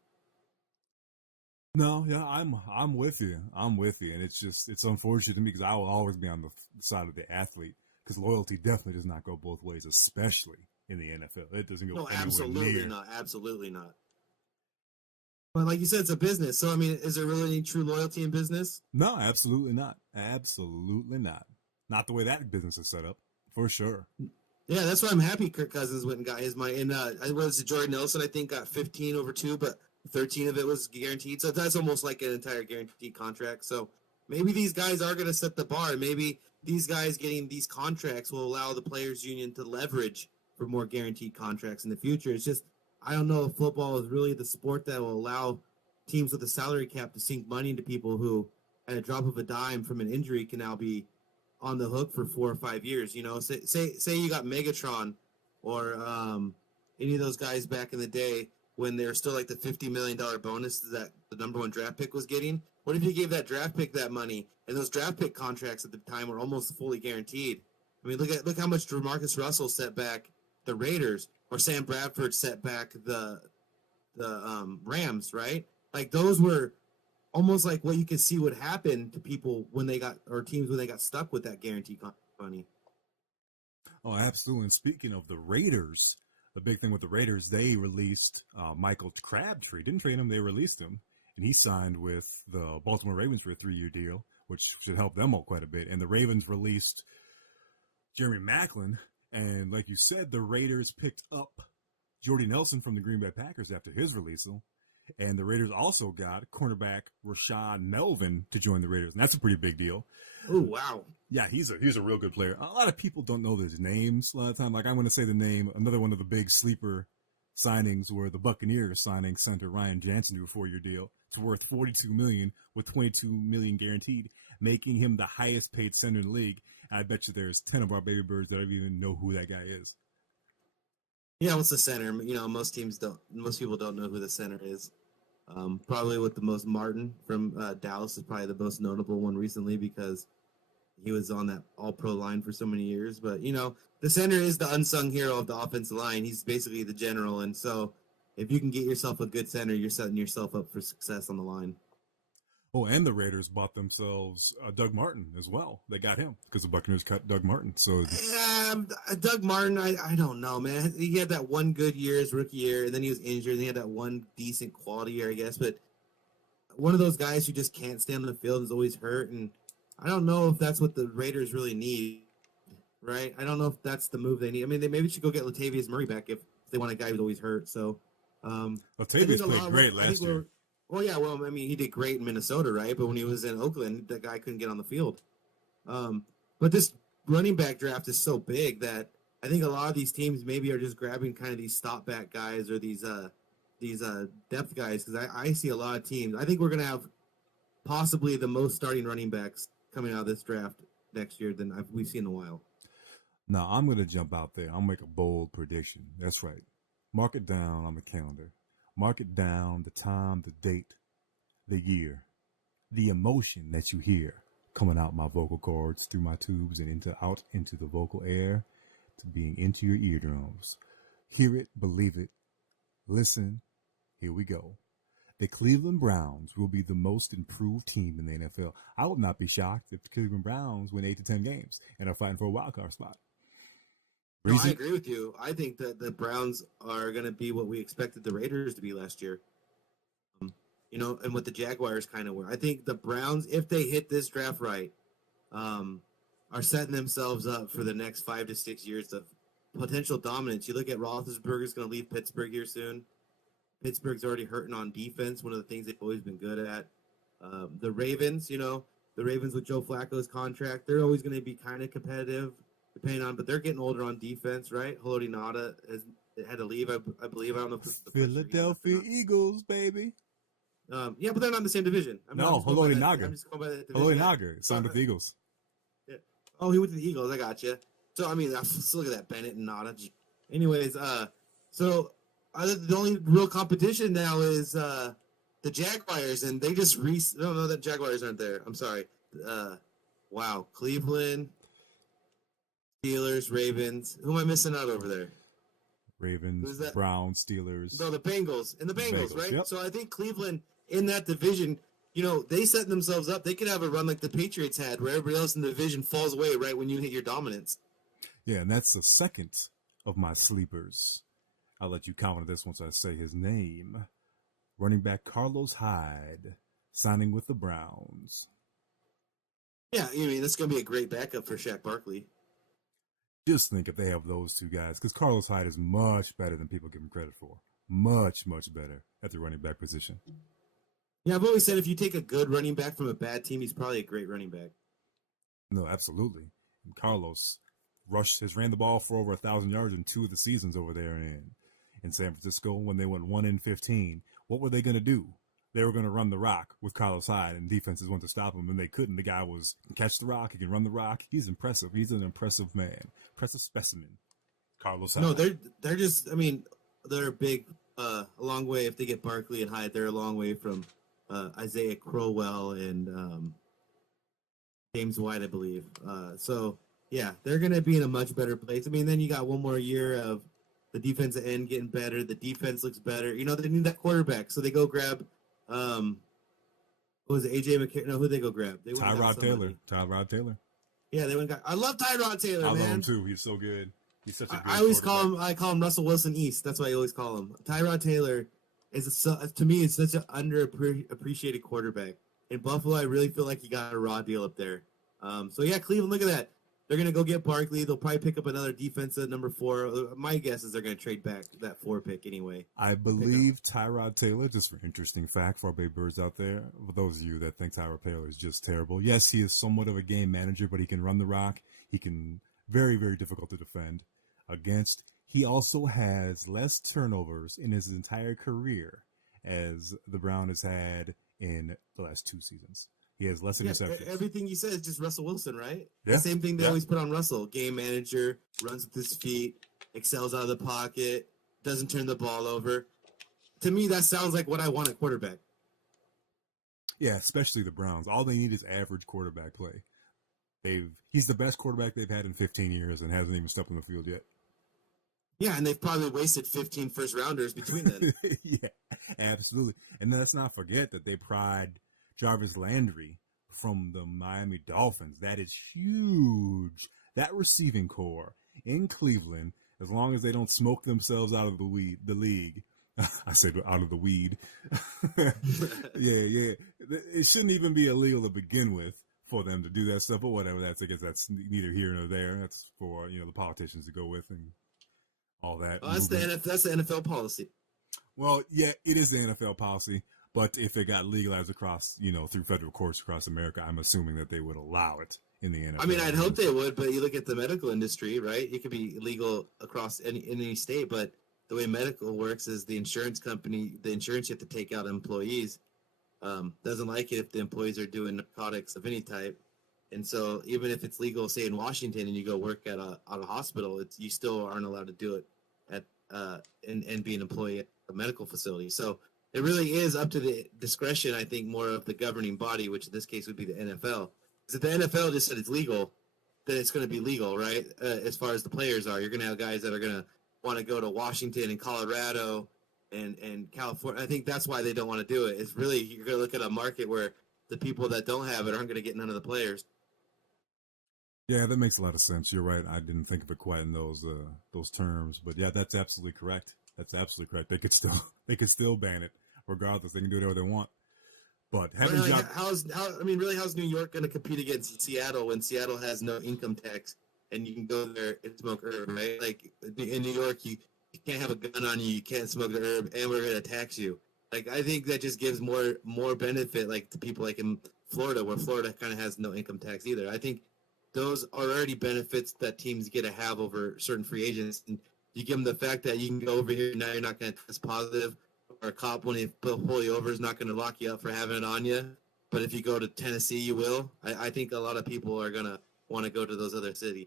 No, yeah, I'm with you. I'm with you, and it's unfortunate to me because I will always be on the side of the athlete because loyalty definitely does not go both ways, especially in the NFL. It doesn't go No, anywhere absolutely near. not. Absolutely not. But like you said, it's a business. So, I mean, is there really any true loyalty in business? No, absolutely not. Absolutely not. Not the way that business is set up, for sure. Yeah, that's why I'm happy Kirk Cousins went and got his money. And was it Jordan Nelson, I think, got 15 over 2, but 13 of it was guaranteed. So that's almost like an entire guaranteed contract. So maybe these guys are going to set the bar. Maybe these guys getting these contracts will allow the players' union to leverage for more guaranteed contracts in the future. It's just, I don't know if football is really the sport that will allow teams with a salary cap to sink money into people who, at a drop of a dime from an injury, can now be on the hook for 4 or 5 years. Say you got Megatron or any of those guys back in the day when they're still like the $50 million bonus that the number 1 draft pick was getting. What if you gave that draft pick that money, and those draft pick contracts at the time were almost fully guaranteed? I mean, look how much DeMarcus Russell set back the Raiders, or Sam Bradford set back the Rams, right? Like those were almost like what you could see would happen to people when they got, or teams when they got stuck with that guaranteed money. Oh, absolutely. And speaking of the Raiders, the big thing with the Raiders, they released Michael Crabtree. Didn't trade him, they released him. And he signed with the Baltimore Ravens for a 3-year deal, which should help them out quite a bit. And the Ravens released Jeremy Maclin. And like you said, the Raiders picked up Jordy Nelson from the Green Bay Packers after his releasal. And the Raiders also got cornerback Rashawn Melvin to join the Raiders. And that's a pretty big deal. Oh, wow. Yeah, he's a real good player. A lot of people don't know his names a lot of time. Like, I'm going to say the name. Another one of the big sleeper signings were the Buccaneers signing center Ryan Jansen to a 4-year deal. It's worth $42 million with $22 million guaranteed, making him the highest paid center in the league. And I bet you there's 10 of our baby birds that don't even know who that guy is. Yeah, what's the center? Most people don't know who the center is. Probably with the most, Martin from Dallas is probably the most notable one recently because he was on that all-pro line for so many years. But, the center is the unsung hero of the offensive line. He's basically the general. And so if you can get yourself a good center, you're setting yourself up for success on the line. Oh, and the Raiders bought themselves Doug Martin as well. They got him because the Buccaneers cut Doug Martin. So Doug Martin, I don't know, man. He had that one good year, his rookie year, and then he was injured, and he had that one decent quality year, I guess. But one of those guys who just can't stand on the field is always hurt, and I don't know if that's what the Raiders really need, right? I don't know if that's the move they need. I mean, they maybe should go get Latavius Murray back if they want a guy who's always hurt. So Latavius played great last year. Well, yeah, I mean, he did great in Minnesota, right? But when he was in Oakland, that guy couldn't get on the field. But this running back draft is so big that I think a lot of these teams maybe are just grabbing kind of these stopback guys or these depth guys because I see a lot of teams. I think we're going to have possibly the most starting running backs coming out of this draft next year than we've seen in a while. Now, I'm going to jump out there. I'll make a bold prediction. That's right. Mark it down on the calendar. Mark it down, the time, the date, the year, the emotion that you hear coming out my vocal cords through my tubes and out into the vocal air to being into your eardrums. Hear it, believe it, listen. Here we go. The Cleveland Browns will be the most improved team in the NFL. I would not be shocked if the Cleveland Browns win 8 to 10 games and are fighting for a wild card spot. No, I agree with you. I think that the Browns are going to be what we expected the Raiders to be last year. And what the Jaguars kind of were. I think the Browns, if they hit this draft right, are setting themselves up for the next 5 to 6 years of potential dominance. You look at Roethlisberger's going to leave Pittsburgh here soon. Pittsburgh's already hurting on defense, one of the things they've always been good at. The Ravens, the Ravens with Joe Flacco's contract, they're always going to be kind of competitive, depending on. But they're getting older on defense, right? Haloti Nada has had to leave, I believe. I don't know if this is the first year he left or Philadelphia not. Eagles, baby. Yeah, but they're not in the same division. No, Haloti Naga. I'm just going by that Haloti division. Naga signed with the Eagles. Yeah. Oh, he went to the Eagles. I got you. So I mean, look at that Bennett and Nada. Anyways, so the only real competition now is the Jaguars, and they just no, the Jaguars aren't there. I'm sorry. Wow, Cleveland, Steelers, Ravens. Who am I missing out over there? Ravens, Who's that? Browns, Steelers. No, the Bengals and the Bengals, right? Yep. So I think Cleveland in that division, they set themselves up. They could have a run like the Patriots had, where everybody else in the division falls away right when you hit your dominance. Yeah, and that's the second of my sleepers. I'll let you comment on this once I say his name. Running back Carlos Hyde signing with the Browns. Yeah, I mean, that's going to be a great backup for Shaq Barkley. Just think if they have those two guys, because Carlos Hyde is much better than people give him credit for. Much, much better at the running back position. Yeah, I've always said if you take a good running back from a bad team, he's probably a great running back. No, absolutely. And Carlos has ran the ball for over 1,000 yards in 2 of the seasons over there in San Francisco when they went 1-15. What were they going to do? They were going to run the rock with Carlos Hyde, and defenses wanted to stop him, and they couldn't. The guy can catch the rock. He can run the rock. He's impressive. He's an impressive man. Impressive specimen. Carlos Hyde. No, they're just, I mean, they're big, a long way. If they get Barkley and Hyde, they're a long way from Isaiah Crowell and James White, I believe. So, yeah, they're going to be in a much better place. I mean, then you got one more year of the defensive end getting better. The defense looks better. They need that quarterback, so they go grab what was it, AJ McCarron? No, who'd they go grab? They went and got somebody. Tyrod Taylor. Yeah, they went and got. I love Tyrod Taylor, I man. love him too. He's so good. He's such a good I always quarterback. call him Russell Wilson East. That's what I always call him. Tyrod Taylor to me is such an underappreciated quarterback. In Buffalo, I really feel like he got a raw deal up there. So yeah, Cleveland, look at that. They're going to go get Barkley. They'll probably pick up another defense at number 4. My guess is they're going to trade back that 4 pick anyway. I believe Tyrod Taylor, just for interesting fact for our Bay Birds out there, for those of you that think Tyrod Taylor is just terrible, yes, he is somewhat of a game manager, but he can run the rock. He can very, very difficult to defend against. He also has less turnovers in his entire career as the Brown has had in the last 2 seasons. He has less interceptions. Everything you said is just Russell Wilson, right? Yeah. The same thing they always put on Russell. Game manager, runs with his feet, excels out of the pocket, doesn't turn the ball over. To me, that sounds like what I want at quarterback. Yeah, especially the Browns. All they need is average quarterback play. He's the best quarterback they've had in 15 years and hasn't even stepped on the field yet. Yeah, and they've probably wasted 15 first-rounders between them. Yeah, absolutely. And let's not forget that they pried Jarvis Landry from the Miami Dolphins. That is huge. That receiving core in Cleveland, as long as they don't smoke themselves out of the league. I said out of the weed. Yeah. It shouldn't even be illegal to begin with for them to do that stuff, but whatever. I guess that's neither here nor there. That's for the politicians to go with and all that. That's the NFL policy. Well, yeah, it is the NFL policy. But if it got legalized across, through federal courts across America, I'm assuming that they would allow it in the NFL. I mean, I'd hope they would, but you look at the medical industry, right? It could be illegal across any state, but the way medical works is the insurance company, the insurance you have to take out employees, doesn't like it if the employees are doing narcotics of any type. And so even if it's legal, say in Washington, and you go work at a hospital, you still aren't allowed to do it and be an employee at a medical facility. So it really is up to the discretion, I think, more of the governing body, which in this case would be the NFL. Because if the NFL just said it's legal, then it's going to be legal, right? As far as the players are, you're going to have guys that are going to want to go to Washington and Colorado and California. I think that's why they don't want to do it. It's really, you're going to look at a market where the people that don't have it aren't going to get none of the players. Yeah, that makes a lot of sense. You're right. I didn't think of it quite in those terms, but yeah, that's absolutely correct. That's absolutely correct. They could still ban it regardless. They can do whatever they want. But how's New York going to compete against Seattle when Seattle has no income tax and you can go there and smoke herb, right? Like in New York, you can't have a gun on you, you can't smoke the herb, and we're going to tax you. Like I think that just gives more benefit, like to people like in Florida, where Florida kind of has no income tax either. I think those are already benefits that teams get to have over certain free agents. And you give them the fact that you can go over here, now you're not going to test positive, or a cop, when they pull you over, is not going to lock you up for having it on you. But if you go to Tennessee, you will. I think a lot of people are going to want to go to those other cities.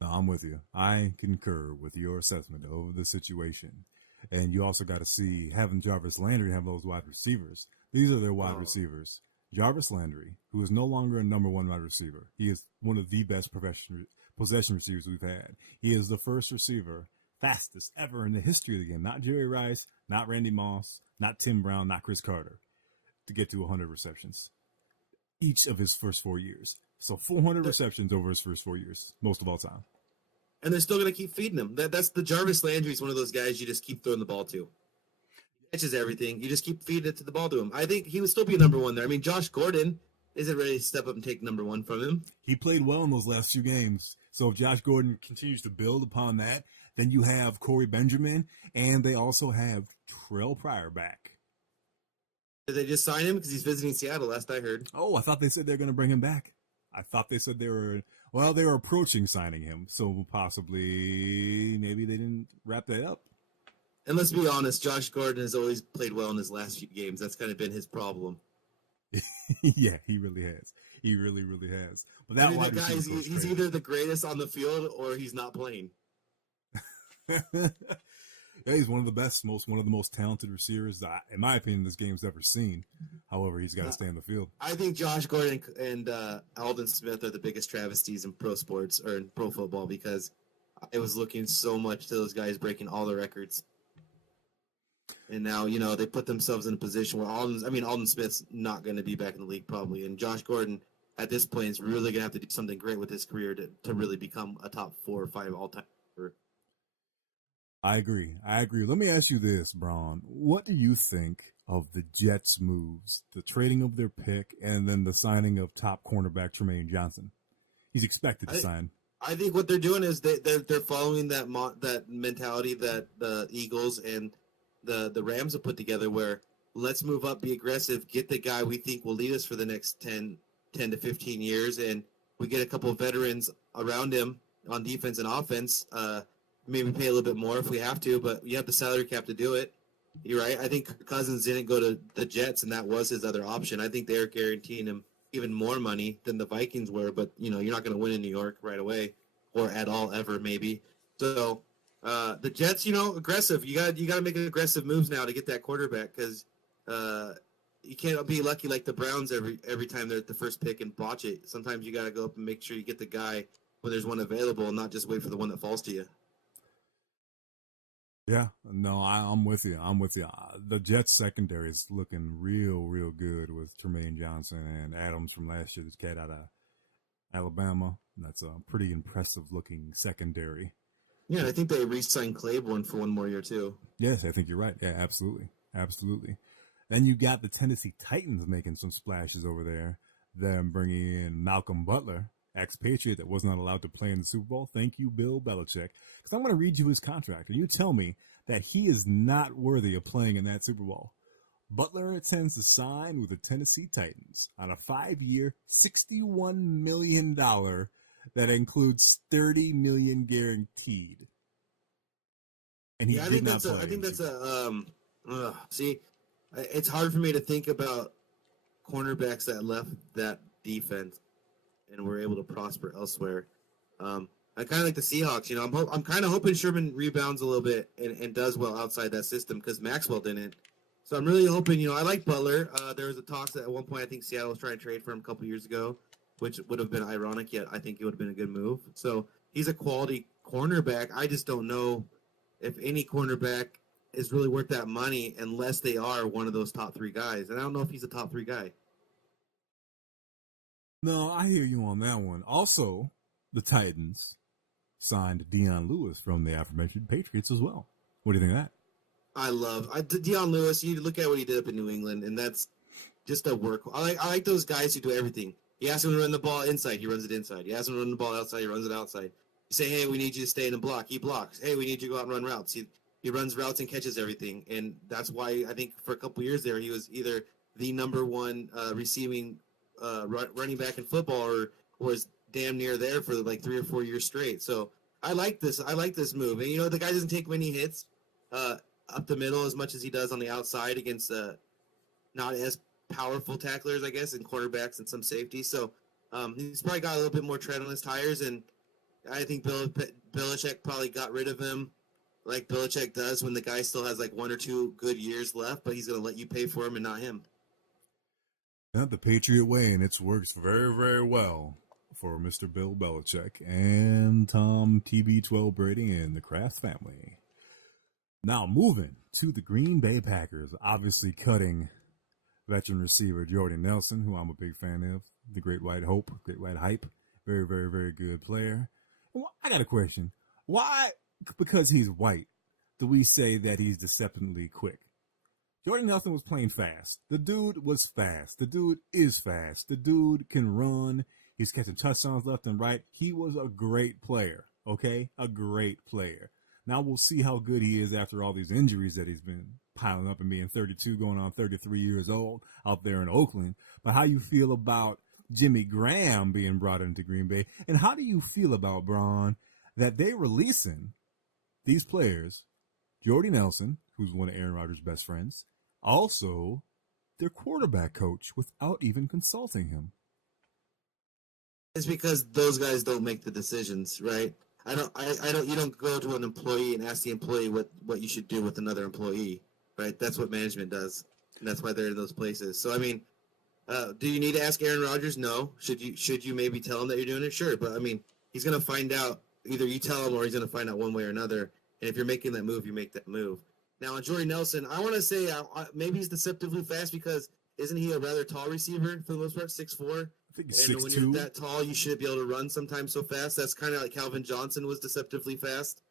No, I'm with you. I concur with your assessment of the situation. And you also got to see having Jarvis Landry have those wide receivers. These are their wide receivers. Jarvis Landry, who is no longer a number one wide receiver. He is one of the best possession receivers we've had. He is the first receiver, fastest ever in the history of the game. Not Jerry Rice, not Randy Moss, not Tim Brown, not Chris Carter, to get to 100 receptions each of his first 4 years. So 400 receptions over his first 4 years, most of all time. And they're still going to keep feeding him. That's the Jarvis Landry is one of those guys you just keep throwing the ball to. He catches everything. You just keep feeding it to the ball to him. I think he would still be number one there. I mean, Josh Gordon isn't ready to step up and take number one from him. He played well in those last few games. So if Josh Gordon continues to build upon that, then you have Corey Benjamin, and they also have Terrell Pryor back. Did they just sign him because he's visiting Seattle, last I heard? Oh, I thought they said they're going to bring him back. I thought they said they were approaching signing him. So possibly, maybe they didn't wrap that up. And let's be honest, Josh Gordon has always played well in his last few games. That's kind of been his problem. Yeah, he really has. He really, really has. But that wide guy, he's either the greatest on the field or he's not playing. Yeah, he's one of the best, one of the most talented receivers that, in my opinion, this game's ever seen. However, he's got to stay on the field. I think Josh Gordon and Aldon Smith are the biggest travesties in pro sports or in pro football, because I was looking so much to those guys breaking all the records. And now, they put themselves in a position where Aldon Smith's not going to be back in the league probably. And Josh Gordon, at this point, is really going to have to do something great with his career to really become a top 4 or 5 all-time. I agree. Let me ask you this, BraHn. What do you think of the Jets' moves, the trading of their pick, and then the signing of top cornerback Tremaine Johnson? He's expected to sign. I think what they're doing is they're following that mentality that the Eagles and the Rams have put together, where let's move up, be aggressive, get the guy we think will lead us for the next 10 to 15 years, and we get a couple of veterans around him on defense and offense. Maybe pay a little bit more if we have to, but you have the salary cap to do it. You're right. I think Cousins didn't go to the Jets, and that was his other option. I think they're guaranteeing him even more money than the Vikings were, but you're not going to win in New York right away, or at all ever maybe. So the Jets, aggressive. You got to make aggressive moves now to get that quarterback, because you can't be lucky like the Browns every time they're at the first pick and botch it. Sometimes you got to go up and make sure you get the guy when there's one available, and not just wait for the one that falls to you. Yeah, no, I'm with you. The Jets secondary is looking real, real good with Tremaine Johnson and Adams from last year, this cat out of Alabama. That's a pretty impressive looking secondary. Yeah, I think they re-signed Claiborne for one more year too. Yes, I think you're right. Yeah, absolutely. Then you got the Tennessee Titans making some splashes over there. Them bringing in Malcolm Butler, ex-Patriot that was not allowed to play in the Super Bowl. Thank you, Bill Belichick. Because I'm going to read you his contract, and you tell me that he is not worthy of playing in that Super Bowl. Butler intends to sign with the Tennessee Titans on a 5-year, $61 million that includes $30 million guaranteed. And he did not play. I think that's see, it's hard for me to think about cornerbacks that left that defense and were able to prosper elsewhere. I kind of like the Seahawks. I'm kind of hoping Sherman rebounds a little bit and does well outside that system, because Maxwell didn't. So I'm really hoping, I like Butler. There was a talk that at one point I think Seattle was trying to trade for him a couple years ago, which would have been ironic, yet I think it would have been a good move. So he's a quality cornerback. I just don't know if any cornerback is really worth that money unless they are one of those top 3 guys. And I don't know if he's a top 3 guy. No, I hear you on that one. Also, the Titans signed Dion Lewis from the aforementioned Patriots as well. What do you think of that? I love Dion Lewis. You look at what he did up in New England, and that's just a work. I like those guys who do everything. You ask him to run the ball inside, he runs it inside. You ask him to run the ball outside, he runs it outside. You say, hey, we need you to stay in the block. He blocks. Hey, we need you to go out and run routes. He runs routes and catches everything. And that's why I think for a couple years there, he was either the number one receiving running back in football, or was damn near there for like 3 or 4 years straight. So I like this. I like this move. And the guy doesn't take many hits up the middle as much as he does on the outside against not as powerful tacklers, I guess, and cornerbacks and some safety. So he's probably got a little bit more tread on his tires, and I think Belichick probably got rid of him like Belichick does when the guy still has like 1 or 2 good years left, but he's going to let you pay for him and not him. Not the Patriot way, and it's works very, very well for Mr. Bill Belichick and Tom TB12 Brady and the Kraft family. Now moving to the Green Bay Packers, obviously cutting veteran receiver Jordy Nelson, who I'm a big fan of, the Great White Hope, Great White Hype, very, very, very good player. I got a question. Why, because he's white, do we say that he's deceptively quick? Jordy Nelson was playing fast. The dude was fast. The dude is fast. The dude can run. He's catching touchdowns left and right. He was a great player, okay? A great player. Now we'll see how good he is after all these injuries that he's been piling up and being 32, going on 33 years old out there in Oakland. But how you feel about Jimmy Graham being brought into Green Bay? And how do you feel about, BraHn, that they releasing these players, Jordy Nelson, who's one of Aaron Rodgers' best friends, also their quarterback coach, without even consulting him? It's because those guys don't make the decisions, right? I don't. You don't go to an employee and ask the employee what you should do with another employee, right? That's what management does, and that's why they're in those places. So I mean, do you need to ask Aaron Rodgers? No. Should you maybe tell him that you're doing it? Sure, but I mean, he's gonna find out. Either you tell him or he's gonna find out one way or another. And if you're making that move, you make that move. Now on Jordy Nelson, I want to say maybe he's deceptively fast because isn't he a rather tall receiver for the most part, 6'4"? I think he's And 6'2". when you're that tall, you should be able to run sometimes so fast. That's kind of like Calvin Johnson was deceptively fast,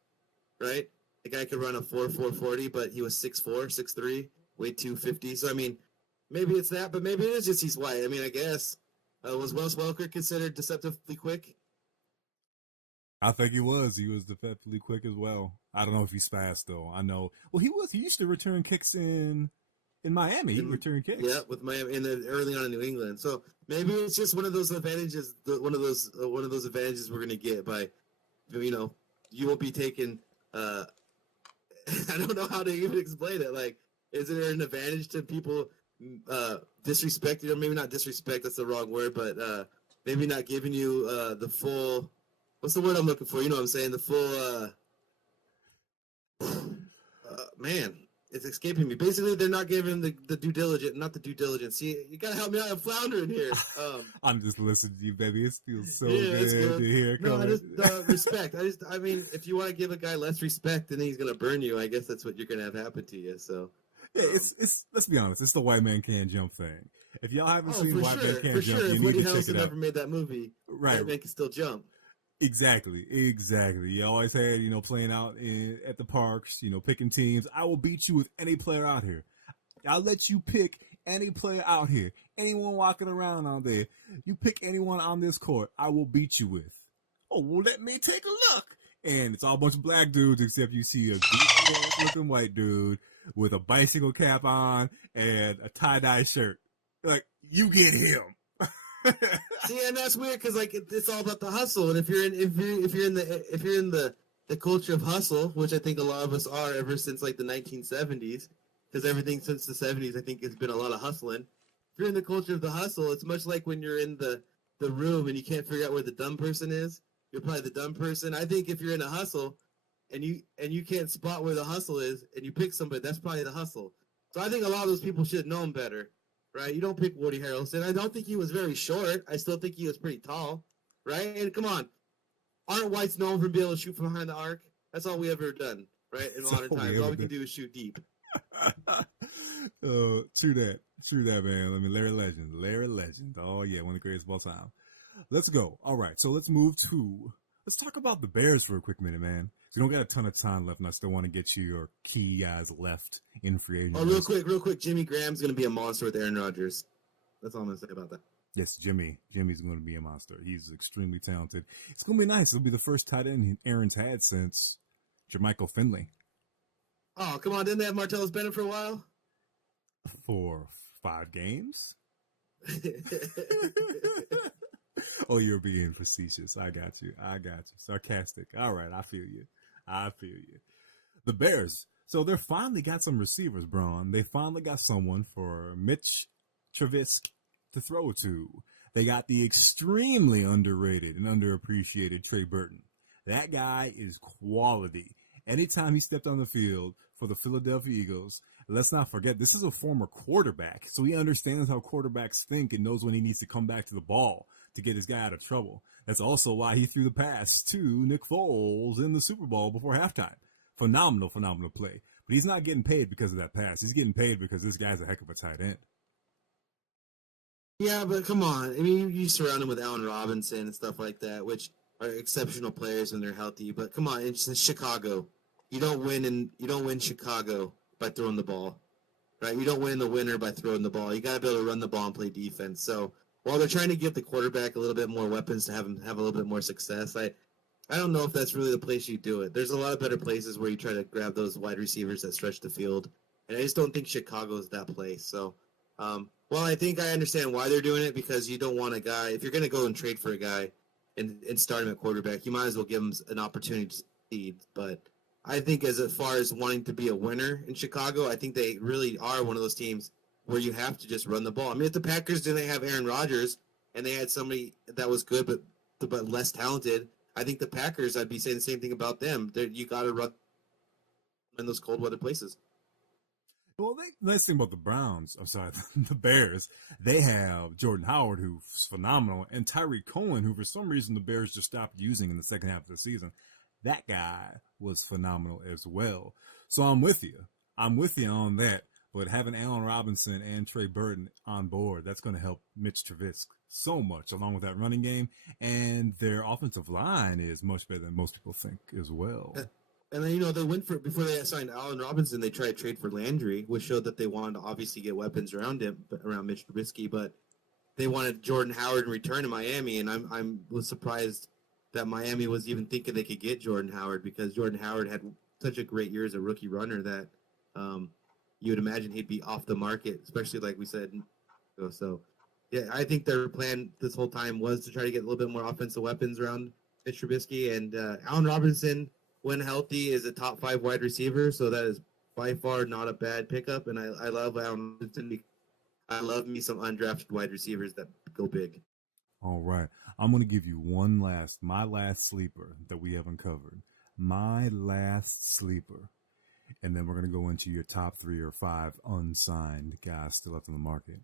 right? The guy could run a 4.40, but he was 6'4", 6'3", weighed 250. So, I mean, maybe it's that, but maybe it is just he's white. I mean, I guess. Was Wes Welker considered deceptively quick? I think he was. He was deceptively quick as well. I don't know if he's fast, though. I know. Well, he was. He used to return kicks in Miami. He returned kicks. Yeah, with Miami, and then early on in New England. So maybe it's just one of those advantages. One of those advantages we're going to get by, you won't be taking. I don't know how to even explain it. Like, is there an advantage to people disrespecting, or maybe not disrespect? That's the wrong word, but maybe not giving you the full. What's the word I'm looking for? You know what I'm saying? The full. Man. It's escaping me. Basically, they're not giving the due diligence, not the due diligence. See, you gotta help me out. I'm floundering here. I'm just listening to you, baby. It feels so yeah, good to hear. No, I just respect. I mean, if you want to give a guy less respect, then he's gonna burn you. I guess that's what you're gonna have happen to you. So, yeah, it's. Let's be honest. It's the white man can't jump thing. If y'all haven't seen White Man Can't Jump, you if need Woody to check Harrelson it out. never made that movie, Right. White Man can still jump. Exactly. You always had, playing out at the parks, picking teams. I will beat you with any player out here. I'll let you pick any player out here. Anyone walking around out there. You pick anyone on this court, I will beat you with. Oh, well, let me take a look. And it's all a bunch of black dudes, except you see a goofy looking white dude with a bicycle cap on and a tie-dye shirt. Like, you get him. See, and that's weird because like it's all about the hustle, and if you're in the culture of hustle, which I think a lot of us are ever since like the 1970s, because everything since the 70s I think has been a lot of hustling. If you're in the culture of the hustle, it's much like when you're in the room and you can't figure out where the dumb person is. You're probably the dumb person. I think if you're in a hustle and you can't spot where the hustle is and you pick somebody, that's probably the hustle. So I think a lot of those people should have known better. Right, you don't pick Woody Harrelson. I don't think he was very short. I still think he was pretty tall. Right, and come on, aren't whites known for being able to shoot from behind the arc? That's all we ever done, right? In modern times, all we can do is shoot deep. True that, man. I mean, Larry Legend. Oh yeah, one of the greatest of all time. Let's go. All right, so let's talk about the Bears for a quick minute, man. So you don't got a ton of time left, and I still want to get you your key guys left in free agency. Oh, real quick. Jimmy Graham's going to be a monster with Aaron Rodgers. That's all I'm going to say about that. Yes, Jimmy's going to be a monster. He's extremely talented. It's going to be nice. It'll be the first tight end Aaron's had since Jermichael Finley. Oh, come on. Didn't they have Martellus Bennett for a while? For 5 games? Oh, you're being facetious. I got you. Sarcastic. All right, I feel you. The Bears. So they finally got some receivers, BraHn. They finally got someone for Mitch Trubisky to throw to. They got the extremely underrated and underappreciated Trey Burton. That guy is quality. Anytime he stepped on the field for the Philadelphia Eagles, let's not forget, this is a former quarterback, so he understands how quarterbacks think and knows when he needs to come back to the ball to get his guy out of trouble. That's also why he threw the pass to Nick Foles in the Super Bowl before halftime. Phenomenal play. But he's not getting paid because of that pass. He's getting paid because this guy's a heck of a tight end. Yeah, but come on. I mean, you surround him with Allen Robinson and stuff like that, which are exceptional players when they're healthy. But come on, it's Chicago. You don't win Chicago by throwing the ball, right? You don't win the winter by throwing the ball. You got to be able to run the ball and play defense. So while they're trying to give the quarterback a little bit more weapons to have him have a little bit more success, I don't know if that's really the place you do it. There's a lot of better places where you try to grab those wide receivers that stretch the field, and I just don't think Chicago is that place. So, well, I think I understand why they're doing it, because you don't want a guy, if you're going to go and trade for a guy and start him at quarterback, you might as well give him an opportunity to succeed. But I think as far as wanting to be a winner in Chicago, I think they really are one of those teams where you have to just run the ball. I mean, if the Packers didn't have Aaron Rodgers and they had somebody that was good but less talented, I think the Packers, I'd be saying the same thing about them. You got to run in those cold weather places. Well, let's think about the Browns. I'm sorry, the Bears. They have Jordan Howard, who's phenomenal, and Tyreek Cohen, who for some reason the Bears just stopped using in the second half of the season. That guy was phenomenal as well. So I'm with you. On that. But having Allen Robinson and Trey Burton on board, that's going to help Mitch Trubisky so much, along with that running game. And their offensive line is much better than most people think as well. And then, they went before they signed Allen Robinson, they tried to trade for Landry, which showed that they wanted to obviously get weapons around him, around Mitch Trubisky. But they wanted Jordan Howard in return in Miami, and I was surprised that Miami was even thinking they could get Jordan Howard, because Jordan Howard had such a great year as a rookie runner that you would imagine he'd be off the market, especially like we said. So, yeah, I think their plan this whole time was to try to get a little bit more offensive weapons around Mitch Trubisky. And Allen Robinson, when healthy, is a top 5 wide receiver, so that is by far not a bad pickup. And I love Allen Robinson. I love me some undrafted wide receivers that go big. All right. I'm going to give you my last sleeper that we haven't covered. My last sleeper. And then we're going to go into your top 3 or 5 unsigned guys still left in the market.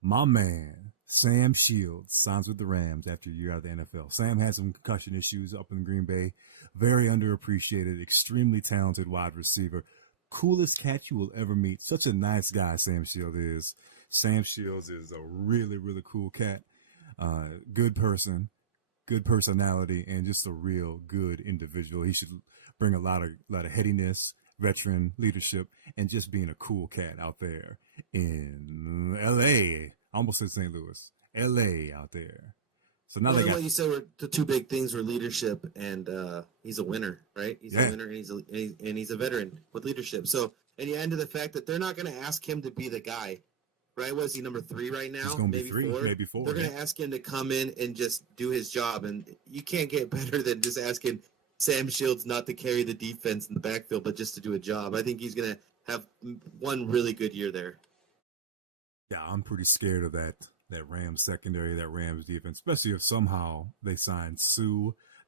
My man, Sam Shields, signs with the Rams after a year out of the NFL. Sam had some concussion issues up in Green Bay. Very underappreciated, extremely talented wide receiver. Coolest cat you will ever meet. Such a nice guy, Sam Shields is. Sam Shields is a really, really cool cat. Good person, good personality, and just a real good individual. He should bring a lot of headiness, veteran leadership, and just being a cool cat out there in L.A. I almost said St. Louis. L.A. out there. So now what you said were the 2 big things were leadership and he's a winner, right? He's a winner and he's a veteran with leadership. So, and you end to the fact that they're not going to ask him to be the guy, right? Was he number 3 right now? Maybe 4. Maybe 4. They're going to ask him to come in and just do his job, and you can't get better than just asking Sam Shields not to carry the defense in the backfield, but just to do a job. I think he's going to have one really good year there. Yeah, I'm pretty scared of that Rams secondary, that Rams defense, especially if somehow they sign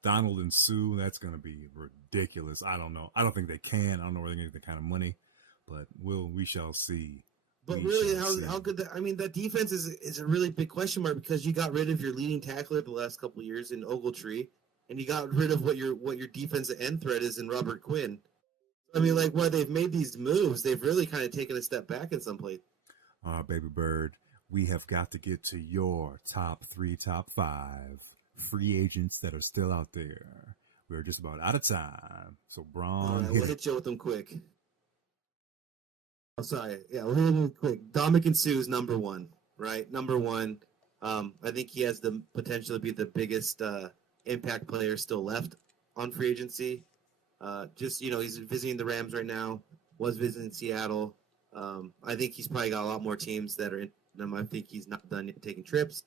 Donald and Sue. That's going to be ridiculous. I don't know. I don't think they can. I don't know where they're going to get the kind of money, but we shall see. But really, how good that? I mean, that defense is a really big question mark, because you got rid of your leading tackler the last couple of years in Ogletree, and you got rid of what your defensive end threat is in Robert Quinn. I mean, while they've made these moves, they've really kind of taken a step back in some place. Baby Bird, we have got to get to your top 3, top 5 free agents that are still out there. We're just about out of time. So, BraHn, we'll hit you with them quick. Oh, sorry. Yeah, we'll hit them quick. Dominican Sue's number 1, right? Number 1. I think he has the potential to be the biggest impact player still left on free agency. He's visiting the Rams right now. Was visiting Seattle. I think he's probably got a lot more teams that are in him. I think he's not done yet taking trips.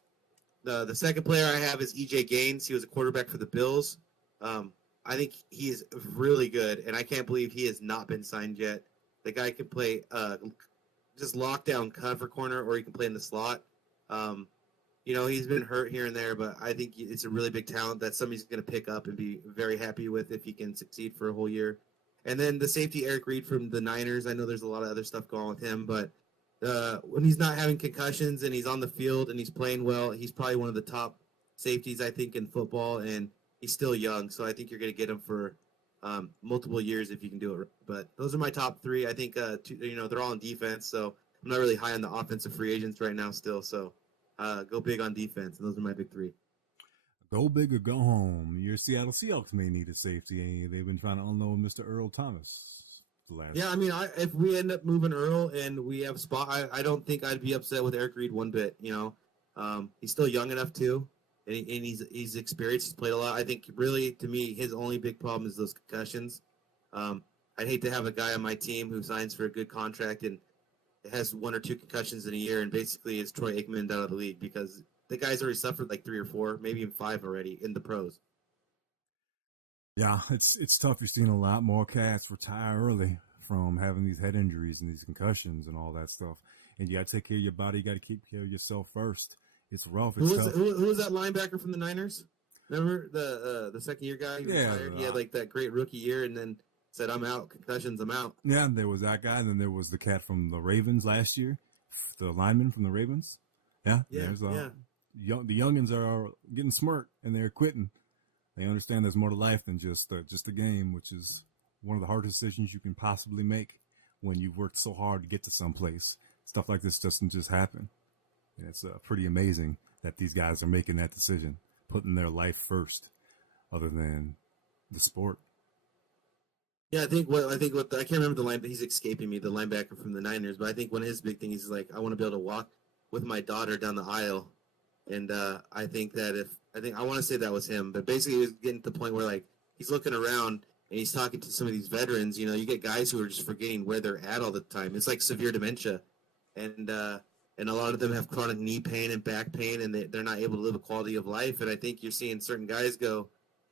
The second player I have is EJ Gaines. He was a quarterback for the Bills. I think he is really good, and I can't believe he has not been signed yet. The guy can play just lockdown cover corner, or he can play in the slot. He's been hurt here and there, but I think it's a really big talent that somebody's going to pick up and be very happy with if he can succeed for a whole year. And then the safety, Eric Reed from the Niners. I know there's a lot of other stuff going on with him, but when he's not having concussions and he's on the field and he's playing well, he's probably one of the top safeties, I think, in football, and he's still young, so I think you're going to get him for multiple years if you can do it. But those are my top three. I think, they're all on defense, so I'm not really high on the offensive free agents right now still, so go big on defense, and those are my big three. Go big or go home. Your Seattle Seahawks may need a safety. They've been trying to unload Mr. Earl Thomas. Yeah, I mean, if we end up moving Earl and we have a spot, I don't think I'd be upset with Eric Reed one bit. He's still young enough too, and he's experienced. He's played a lot. I think really, to me, his only big problem is those concussions. I'd hate to have a guy on my team who signs for a good contract and has one or two concussions in a year, and basically is Troy Aikman out of the league because the guy's already suffered like 3 or 4, maybe even 5 already in the pros. Yeah, it's tough. You're seeing a lot more cats retire early from having these head injuries and these concussions and all that stuff. And you got to take care of your body. You got to keep care of yourself first. It's rough. It's tough. Who was that linebacker from the Niners? Remember the second year guy? He had like that great rookie year and then said, "I'm out. Concussions. I'm out." Yeah, there was that guy. And then there was the cat from the Ravens last year, the lineman from the Ravens. Yeah. The youngins are getting smart and they're quitting. They understand there's more to life than just a game, which is one of the hardest decisions you can possibly make when you've worked so hard to get to someplace. Stuff like this doesn't just happen. And it's pretty amazing that these guys are making that decision, putting their life first, other than the sport. Yeah, I can't remember the line, but he's escaping me, the linebacker from the Niners. But I think one of his big things is like, I want to be able to walk with my daughter down the aisle. And I think that I want to say that was him, but basically he was getting to the point where like he's looking around and he's talking to some of these veterans. You get guys who are just forgetting where they're at all the time. It's like severe dementia, and a lot of them have chronic knee pain and back pain, and they're not able to live a quality of life. And I think you're seeing certain guys go,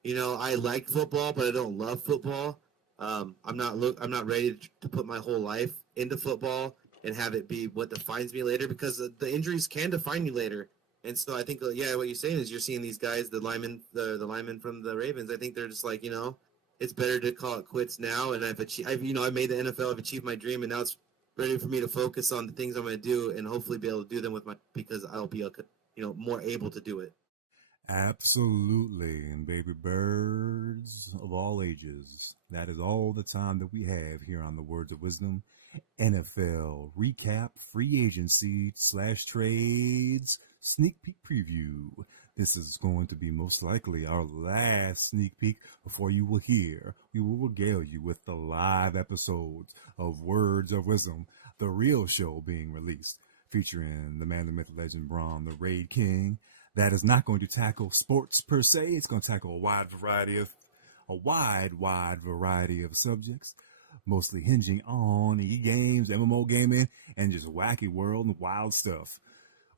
I like football, but I don't love football. I'm not ready to put my whole life into football and have it be what defines me later, because the injuries can define you later. And so I think, what you're saying is you're seeing these guys, the linemen from the Ravens. I think they're just like, it's better to call it quits now. And I've made the NFL. I've achieved my dream, and now it's ready for me to focus on the things I'm going to do and hopefully be able to do them because I'll be, more able to do it. Absolutely. And baby birds of all ages, that is all the time that we have here on the Words of Wisdom NFL recap, free agency / trades, sneak peek preview. This is going to be most likely our last sneak peek before we will regale you with the live episodes of Words of Wisdom, the real show being released, featuring the man, the myth, legend, BraHn, the Raid King. That is not going to tackle sports per se. It's going to tackle a wide variety of subjects, mostly hinging on e-games, MMO gaming, and just wacky world and wild stuff.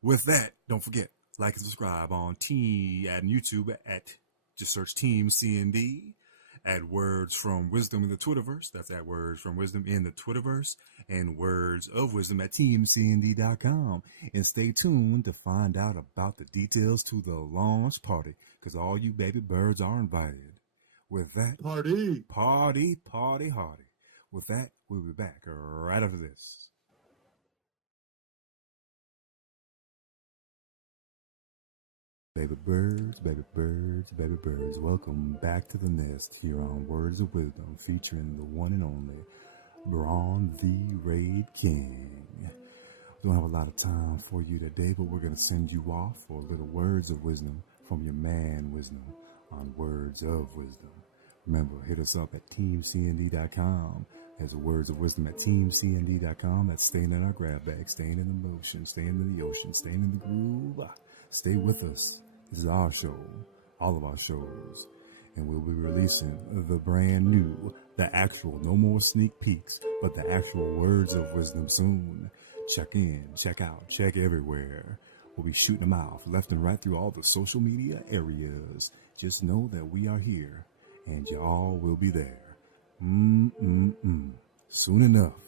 With that, don't forget, like and subscribe on YouTube at just search Team CND, at Words from Wisdom in the Twitterverse. That's at Words from Wisdom in the Twitterverse, and Words of Wisdom at TeamCND.com. And stay tuned to find out about the details to the launch party, because all you baby birds are invited. With that, party hardy. With that, we'll be back right after this. Baby birds, welcome back to the nest here on Words of Wisdom, featuring the one and only BraHn the Raid King. We don't have a lot of time for you today, but we're going to send you off for a little words of wisdom from your man Wisdom on Words of Wisdom. Remember, hit us up at TeamCND.com. There's Words of Wisdom at TeamCND.com. That's staying in our grab bag, staying in the motion, staying in the ocean, staying in the groove. Stay with us. This is our show, all of our shows, and we'll be releasing the brand new The actual, no more sneak peeks, but the actual words of wisdom soon. Check in, check out, check everywhere. We'll be shooting them out left and right through all the social media areas. Just know that we are here, and y'all will be there. Soon enough,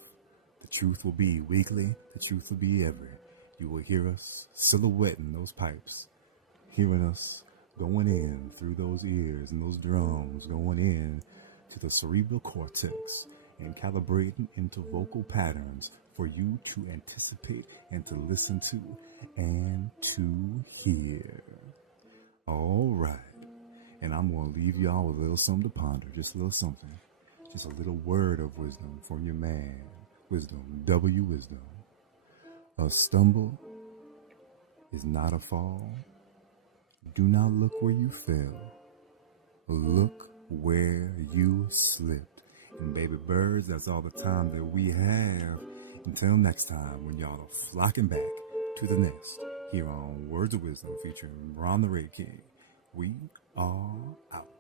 the truth will be weekly, the truth will be every. You will hear us silhouetting those pipes, hearing us going in through those ears and those drums, going in to the cerebral cortex and calibrating into vocal patterns for you to anticipate and to listen to and to hear. All right. And I'm going to leave y'all with a little something to ponder, just a little something. Just a little word of wisdom from your man, Wisdom, W Wisdom. A stumble is not a fall. Do not look where you fell. Look where you slipped. And baby birds, that's all the time that we have. Until next time, when y'all are flocking back to the nest here on Words of Wisdom featuring BraHn the Red King. We are out.